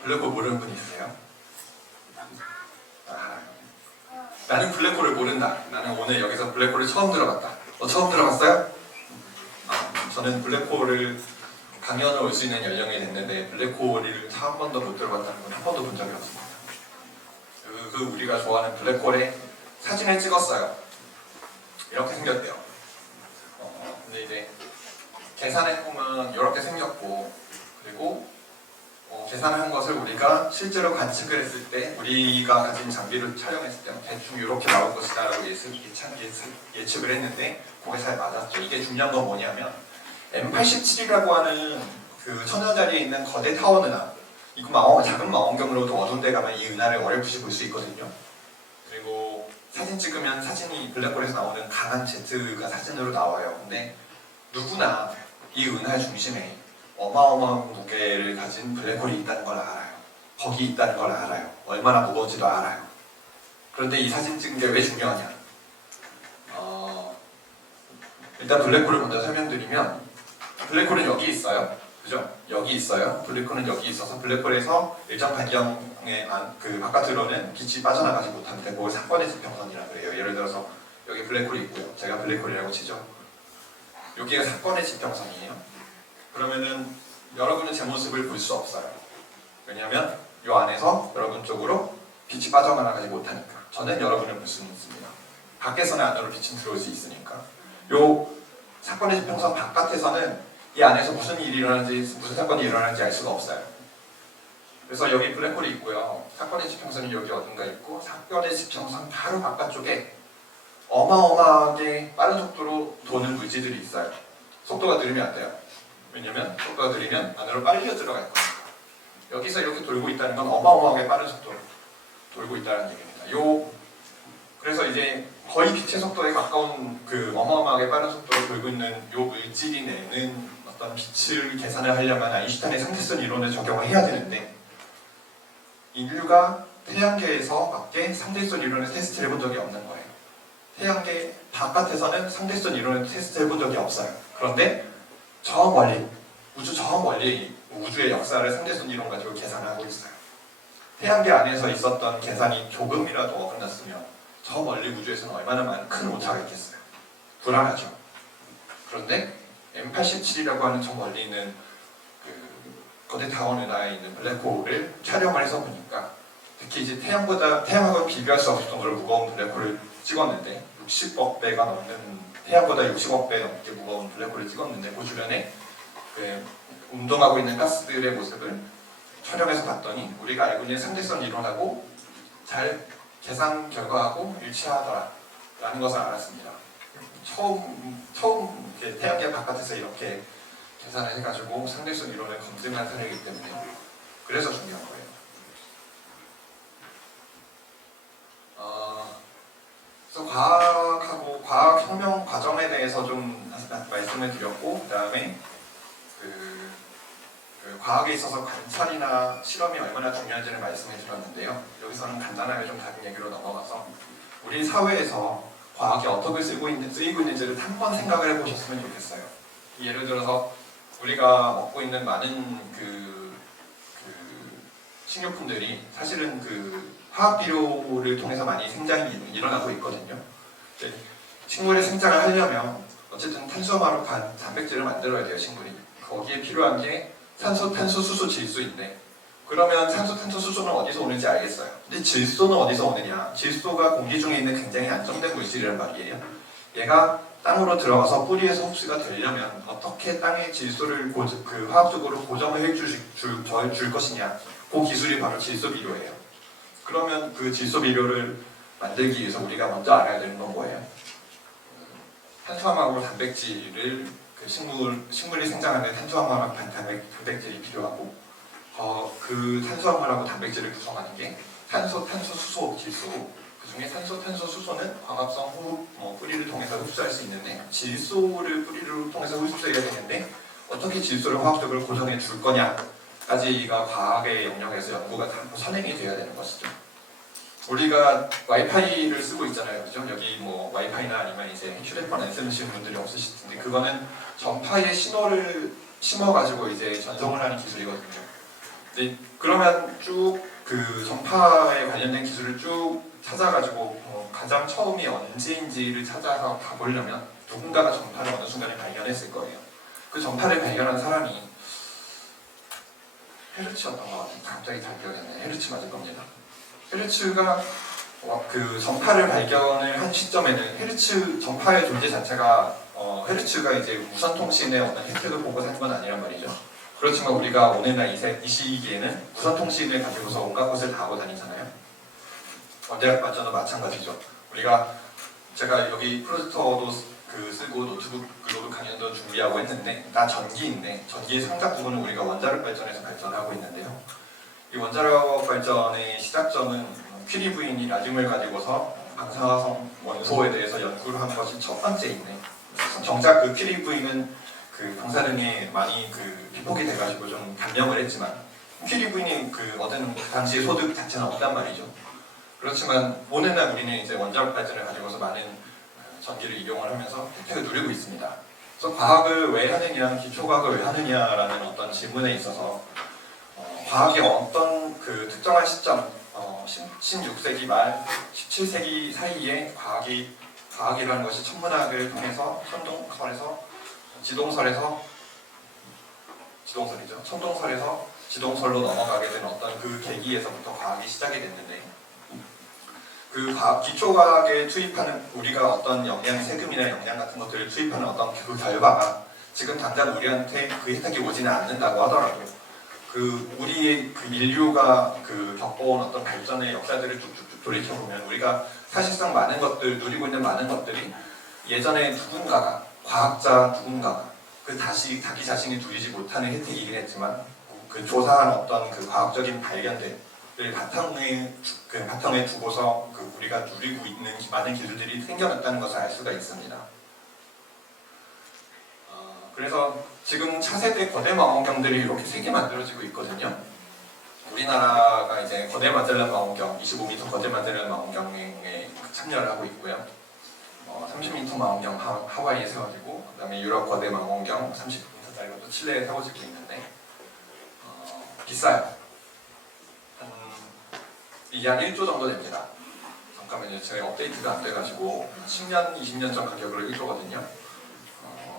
블랙홀 모르는 분 있으세요? 나는 블랙홀을 모른다. 나는 오늘 여기서 블랙홀을 처음 들어봤다. 처음 들어봤어요? 저는 블랙홀을 강연을 올 수 있는 연령이 됐는데 블랙홀을 한 번도 못 들어봤다는 건 한 번도 본 적이 없습니다. 그 우리가 좋아하는 블랙홀의 사진을 찍었어요. 이렇게 생겼대요. 근데 이제 계산해보면 이렇게 생겼고 그리고 계산을 한 것을 우리가 실제로 관측을 했을 때 우리가 가진 장비로 촬영했을 때 대충 이렇게 나올 것이다 라고 예측을 했는데 그게 잘 맞았죠. 이게 중요한 건 뭐냐면 M87이라고 하는 그 천여자리에 있는 거대 타원 은하 이거 작은 망원경으로도 어두운 데 가면 이 은하를 어렴풋이 볼 수 있거든요. 그리고 사진 찍으면 사진이 블랙홀에서 나오는 강한 Z가 사진으로 나와요. 근데 누구나 이 은하 중심에 어마어마한 무게를 가진 블랙홀이 있다는 걸 알아요. 거기 있다는 걸 알아요. 얼마나 무거운지도 알아요. 그런데 이 사진 찍은 게 왜 중요하냐? 일단 블랙홀을 먼저 설명드리면 블랙홀은 여기 있어요. 그죠? 여기 있어요. 블랙홀은 여기 있어서 블랙홀에서 일정 반경의 그 바깥으로는 빛이 빠져나가지 못합니다. 그걸 사건의 지평선이라고 그래요. 예를 들어서 여기 블랙홀이 있고요. 제가 블랙홀이라고 치죠. 여기가 사건의 지평선이에요. 그러면은 여러분은 제 모습을 볼 수 없어요. 왜냐하면 이 안에서 여러분 쪽으로 빛이 빠져나가지 못하니까. 저는 여러분을 볼 수는 있습니다. 밖에서는 안으로 빛이 들어올 수 있으니까. 요 사건의 지평선 바깥에서는 이 안에서 무슨 일이 일어나는지, 무슨 사건이 일어나는지 알 수가 없어요. 그래서 여기 블랙홀이 있고요. 사건의 지평선이 여기 어딘가 있고, 사건의 지평선 바로 바깥쪽에 어마어마하게 빠른 속도로 도는 물질들이 있어요. 속도가 느리면 안 돼요. 왜냐면 속도가 느리면 안으로 빨려 들어갈 거니까. 여기서 여기 돌고 있다는 건 어마어마하게 빠른 속도로 돌고 있다는 얘기입니다. 그래서 이제 거의 빛의 속도에 가까운 그 어마어마하게 빠른 속도로 돌고 있는 요 물질이 내는 어떤 빛을 계산을 하려면 아인슈타인의 상대성 이론을 적용을 해야 되는데, 인류가 태양계에서 밖에 상대성 이론을 테스트를 해본 적이 없는 거예요. 태양계 바깥에서는 상대성 이론을 테스트 해본 적이 없어요. 그런데 저 멀리, 우주 저 멀리 우주의 역사를 상대성 이론 가지고 계산하고 있어요. 태양계 안에서 있었던 계산이 조금이라도 어긋났으면 저 멀리 우주에서는 얼마나 많은 큰 오차가 있겠어요. 불안하죠. 그런데 M87이라고 하는 저 멀리 있는 그 거대 타원 은하에 있는 블랙홀을 촬영을 해서 보니까, 특히 이제 태양하고 비교할 수 없을 정도로 무거운 블랙홀을 찍었는데, 60억 배가 넘는, 태양보다 60억 배 넘게 무거운 블랙홀을 찍었는데, 그 주변에 그 운동하고 있는 가스들의 모습을 촬영해서 봤더니 우리가 알고 있는 상대성 이론하고 잘 계산 결과하고 일치하더라라는 것을 알았습니다. 처음 태양계 바깥에서 이렇게 계산을 해가지고 상대성 이론을 검증한 사례이기 때문에 그래서 중요한 거예요. 그래서 과학하고 과학혁명 과정에 대해서 좀 말씀을 드렸고, 그 다음에 그 과학에 있어서 관찰이나 실험이 얼마나 중요한지를 말씀해 드렸는데요. 여기서는 간단하게 좀 다른 얘기로 넘어가서 우리 사회에서 과학이 어떻게 쓰이고 있는지를 한번 생각을 해보셨으면 좋겠어요. 예를 들어서 우리가 먹고 있는 많은 식료품들이 사실은 화학 비료를 통해서 많이 생장이 일어나고 있거든요. 식물의 생장을 하려면 어쨌든 탄수화물과 단백질을 만들어야 돼요, 식물이. 거기에 필요한 게 산소, 탄소, 수소, 질소인데, 그러면 산소, 탄소, 수소는 어디서 오는지 알겠어요. 근데 질소는 어디서 오느냐? 질소가 공기 중에 있는 굉장히 안정된 물질이란 말이에요. 얘가 땅으로 들어가서 뿌리에서 흡수가 되려면 어떻게 땅의 질소를 화학적으로 고정을 해줄 것이냐? 그 기술이 바로 질소 비료예요. 그러면 그 질소 비료를 만들기 위해서 우리가 먼저 알아야 되는 건 뭐예요? 탄수화물하고 단백질을 식물이 생장하는 탄수화물하고 단백질이 필요하고, 그 탄수화물하고 단백질을 구성하는 게 탄소, 수소, 질소고, 그 중에 탄소, 수소는 광합성 호흡, 뿌리를 통해서 흡수할 수 있는데, 질소를 뿌리를 통해서 흡수해야 되는데 어떻게 질소를 화학적으로 고정해 줄 거냐까지가 과학의 영역에서 연구가 다 선행이 돼야 되는 것이죠. 우리가 와이파이를 쓰고 있잖아요, 그죠? 여기 와이파이나 아니면 이제 휴대폰 안 쓰시는 분들이 없으실 텐데, 그거는 전파의 신호를 심어가지고 이제 전송을 하는 기술이거든요. 근데 그러면 쭉 전파에 관련된 기술을 쭉 찾아가지고 가장 처음이 언제인지를 찾아서 가보려면 누군가가 전파를 어느 순간에 발견했을 거예요. 그 전파를 발견한 사람이 헤르츠였던 것 같아요. 갑자기 잘 기억이 안 나요. 헤르츠 맞을 겁니다. 헤르츠가 전파를 발견을 한 시점에는 헤르츠 전파의 존재 자체가 헤르츠가 이제 무선통신의 어떤 혜택을 보고 산 건 아니란 말이죠. 그렇지만 우리가 오늘날 이 시기에는 무선통신을 가지고서 온갖 것을 다 하고 다니잖아요. 대학 발전도 마찬가지죠. 제가 여기 프로젝터도 쓰고 노트북으로도 강연도 준비하고 했는데, 나 전기인데 전기의 상당 부분은 우리가 원자력 발전에서 발전하고 있는데요. 이 원자력 발전의 시작점은 퀴리 부인이 라듐을 가지고서 방사성 원소에 대해서 연구를 한 것이 첫 번째인데, 정작 그 퀴리 부인은 방사능에 많이 피폭이 돼가지고 좀 감명을 했지만, 퀴리 부인이 얻은 당시의 소득 자체는 없단 말이죠. 그렇지만 오늘날 우리는 이제 원자력 발전을 가지고서 많은 전기를 이용을 하면서 혜택을 누리고 있습니다. 그래서 과학을 왜 하느냐, 기초과학을 왜 하느냐라는 어떤 질문에 있어서 과학이 어떤 그 특정한 시점, 16세기 말 17세기 사이에 과학이라는 것이 천문학을 통해서 천동설에서 지동설로 넘어가게 된 어떤 그 계기에서부터 과학이 시작이 됐는데, 그 기초과학에 투입하는 우리가 어떤 세금이나 영양 같은 것들을 투입하는 어떤 그 결과가 지금 당장 우리한테 그 혜택이 오지는 않는다고 하더라도 우리의 인류가 겪어온 어떤 발전의 역사들을 쭉쭉쭉 돌이켜보면 우리가 사실상 많은 것들 누리고 있는 많은 것들이 예전에 과학자 누군가가 자기 자신이 누리지 못하는 혜택이긴 했지만 그 조사한 어떤 그 과학적인 발견들을 바탕에 두고서 우리가 누리고 있는 많은 기술들이 생겨났다는 것을 알 수가 있습니다. 그래서 지금 차세대 거대 망원경들이 이렇게 3개 만들어지고 있거든요. 우리나라가 이제 거대 마젤란 망원경, 25m 거대 마젤란 망원경에 참여를 하고 있고요. 30m 망원경 하와이에 세워지고, 그다음에 유럽 거대 망원경 30m짜리 것도 칠레에 세워지고 있는데 비싸요. 이게 한 1조 정도 됩니다. 잠깐만요, 제가 업데이트가 안 돼가지고 10년, 20년 전 가격으로 1조거든요.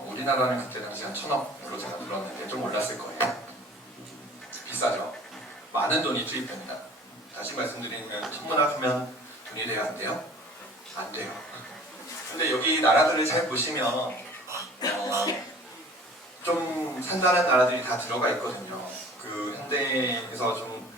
우리나라는 그때 당시 한 1,000억으로 제가 들었는데 좀 올랐을 거예요. 비싸죠. 많은 돈이 투입됩니다. 다시 말씀드리면 천문학 하면 돈이 돼야 안 돼요? 안 돼요. 근데 여기 나라들을 잘 보시면 좀 산다는 나라들이 다 들어가 있거든요. 현대에서 좀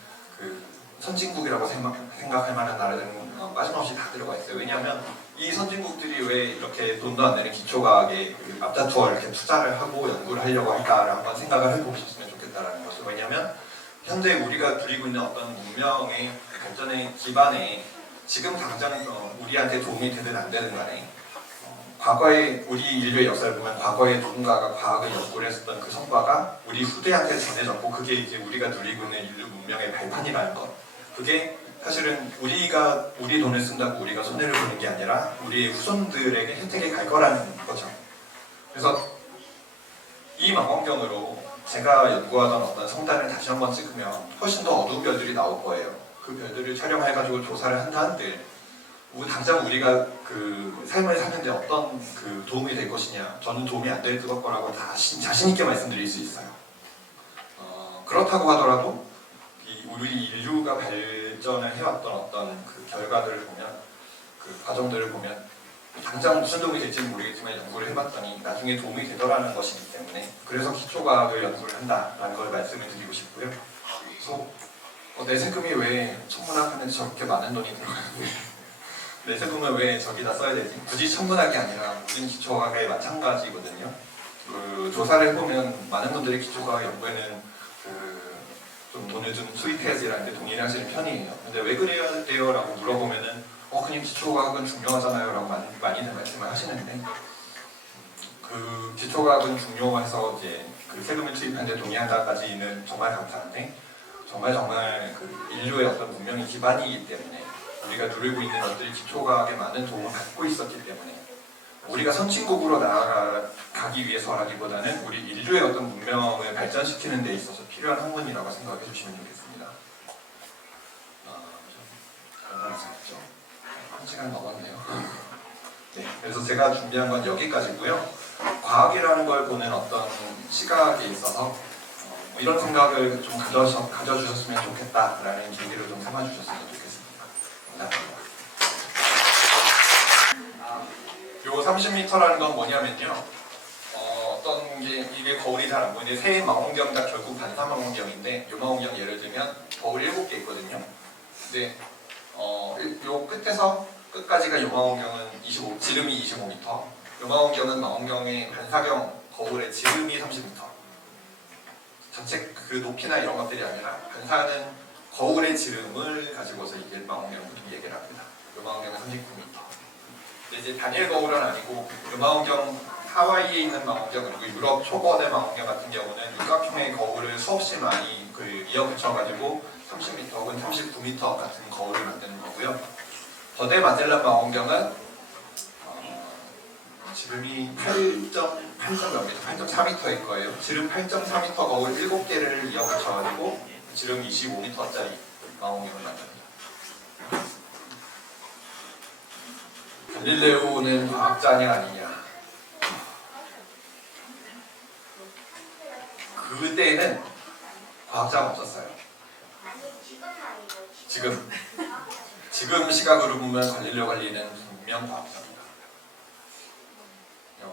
선진국이라고 생각할 만한 나라들은 빠짐없이 다 들어가 있어요. 왜냐하면 이 선진국들이 왜 이렇게 돈도 안 되는 기초과학에 앞다투어 이렇게 투자를 하고 연구를 하려고 할까를 한번 생각을 해보셨으면 좋겠다라는 것을. 왜냐하면 현재 우리가 누리고 있는 어떤 문명의 발전의 기반에 지금 당장 우리한테 도움이 되든 안 되든 간에 과거에 우리 인류의 역사를 보면 과거에 누군가가 과학을 연구를 했었던 그 성과가 우리 후대한테 전해졌고, 그게 이제 우리가 누리고 있는 인류 문명의 발판이라는 것. 그게 사실은 우리 돈을 쓴다고 우리가 손해를 보는 게 아니라 우리의 후손들에게 혜택이 갈 거라는 거죠. 그래서 이 망원경으로 제가 연구하던 어떤 성단을 다시 한번 찍으면 훨씬 더 어두운 별들이 나올 거예요. 그 별들을 촬영해가지고 조사를 한다 한들 당장 우리가 삶을 사는데 어떤 도움이 될 것이냐, 저는 도움이 안 될 거라고 자신 있게 말씀드릴 수 있어요. 그렇다고 하더라도 우리 인류가 발전을 해왔던 어떤 결과들을 보면, 과정들을 보면 당장 무슨 도움이 될지는 모르겠지만 연구를 해봤더니 나중에 도움이 되더라는 것이기 때문에, 그래서 기초과학을 연구를 한다라는 걸 말씀을 드리고 싶고요. 그래서 내 세금이 왜 천문학 하는데 저렇게 많은 돈이 들어가는데 내 세금을 왜 저기다 써야 되지? 굳이 천문학이 아니라 모든 기초과학에 마찬가지거든요. 조사를 해보면 많은 분들이 기초과학 연구에는 좀 돈을 좀 투입해야지라는데 동의를 하시는 편이에요. 근데 왜 그래야 돼요? 라고 물어보면은 그냥 기초과학은 중요하잖아요 라고 많이들 말씀을 하시는데, 기초과학은 중요해서 이제 세금을 투입하는데 동의한다까지는 정말 감사한데, 정말 인류의 어떤 문명의 기반이기 때문에 우리가 누리고 있는 것들이 기초과학에 많은 도움을 받고 있었기 때문에 우리가 선진국으로 나아가기 위해서라기보다는 우리 인류의 어떤 문명을 발전시키는 데 있어서 필요한 학문이라고 생각해 주시면 좋겠습니다. 좀 한 시간 넘었네요. 네, 그래서 제가 준비한 건 여기까지고요. 과학이라는 걸 보는 어떤 시각에 있어서 이런 생각을 좀 가져주셨으면 좋겠다라는 계기를 좀 삼아주셨으면 좋겠습니다. 감사합니다. 요 30m라는 건 뭐냐면요, 어떤 이게 거울이 잘 안 보이는데 세 망원경 다 결국 반사 망원경인데, 요 망원경 예를 들면 거울 7개 있거든요. 근데 요 끝에서 끝까지가 요 망원경은 지름이 25m, 요 망원경은 망원경의 반사경 거울의 지름이 30m. 전체 높이나 이런 것들이 아니라 반사하는 거울의 지름을 가지고서 이게 망원경을 얘기를 합니다. 요 망원경은 39m. 이제 단일 거울은 아니고 망원경, 하와이에 있는 망원경 그리고 유럽 초거대 망원경 같은 경우는 육각형의 거울을 수없이 많이 이어붙여가지고 30m 혹은 39m 같은 거울을 만드는 거고요. 거대 마젤란 망원경은 지름이 8.4m일 거예요. 지름 8.4m 거울 7개를 이어 붙여가지고 지름 25m짜리 망원경을 만듭니다. 갈릴레오는 과학자냐 아니냐? 그때는 과학자가 없었어요. 지금 시각으로 보면 갈릴레오 갈릴레는 분명 과학자입니다.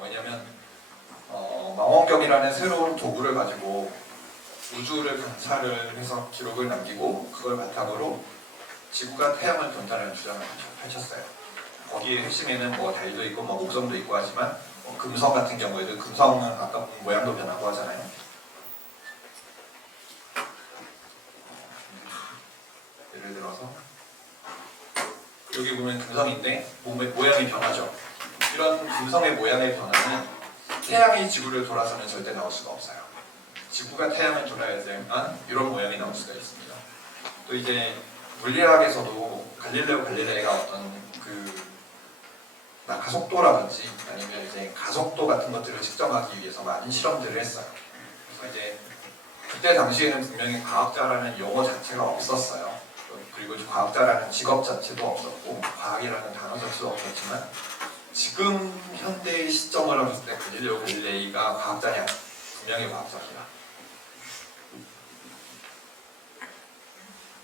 왜냐면 망원경이라는 새로운 도구를 가지고 우주를 관찰을 해서 기록을 남기고 그걸 바탕으로 지구가 태양을 본다는 주장을 펼쳤어요. 거기에 핵심에는 뭐 달도 있고 뭐 목성도 있고 하지만 금성 같은 경우에도 금성은 아까 모양도 변하고 하잖아요. 예를 들어서 여기 보면 금성인데 모양이 변하죠. 이런 금성의 모양의 변화는 태양이 지구를 돌아서면 절대 나올 수가 없어요. 지구가 태양을 돌아야지만 이런 모양이 나올 수가 있습니다. 또 이제 물리학에서도 갈릴레오 갈릴레이가 어떤 가속도라든지 아니면 이제 가속도 같은 것들을 측정하기 위해서 많은 실험들을 했어요. 그래서 이제 그때 당시에는 분명히 과학자라는 용어 자체가 없었어요. 그리고 과학자라는 직업 자체도 없었고 과학이라는 단어 자체도 없었지만 지금 현대의 시점으로 봤을 때 갈릴레오 갈릴레이가 과학자냐? 분명히 과학자입니다.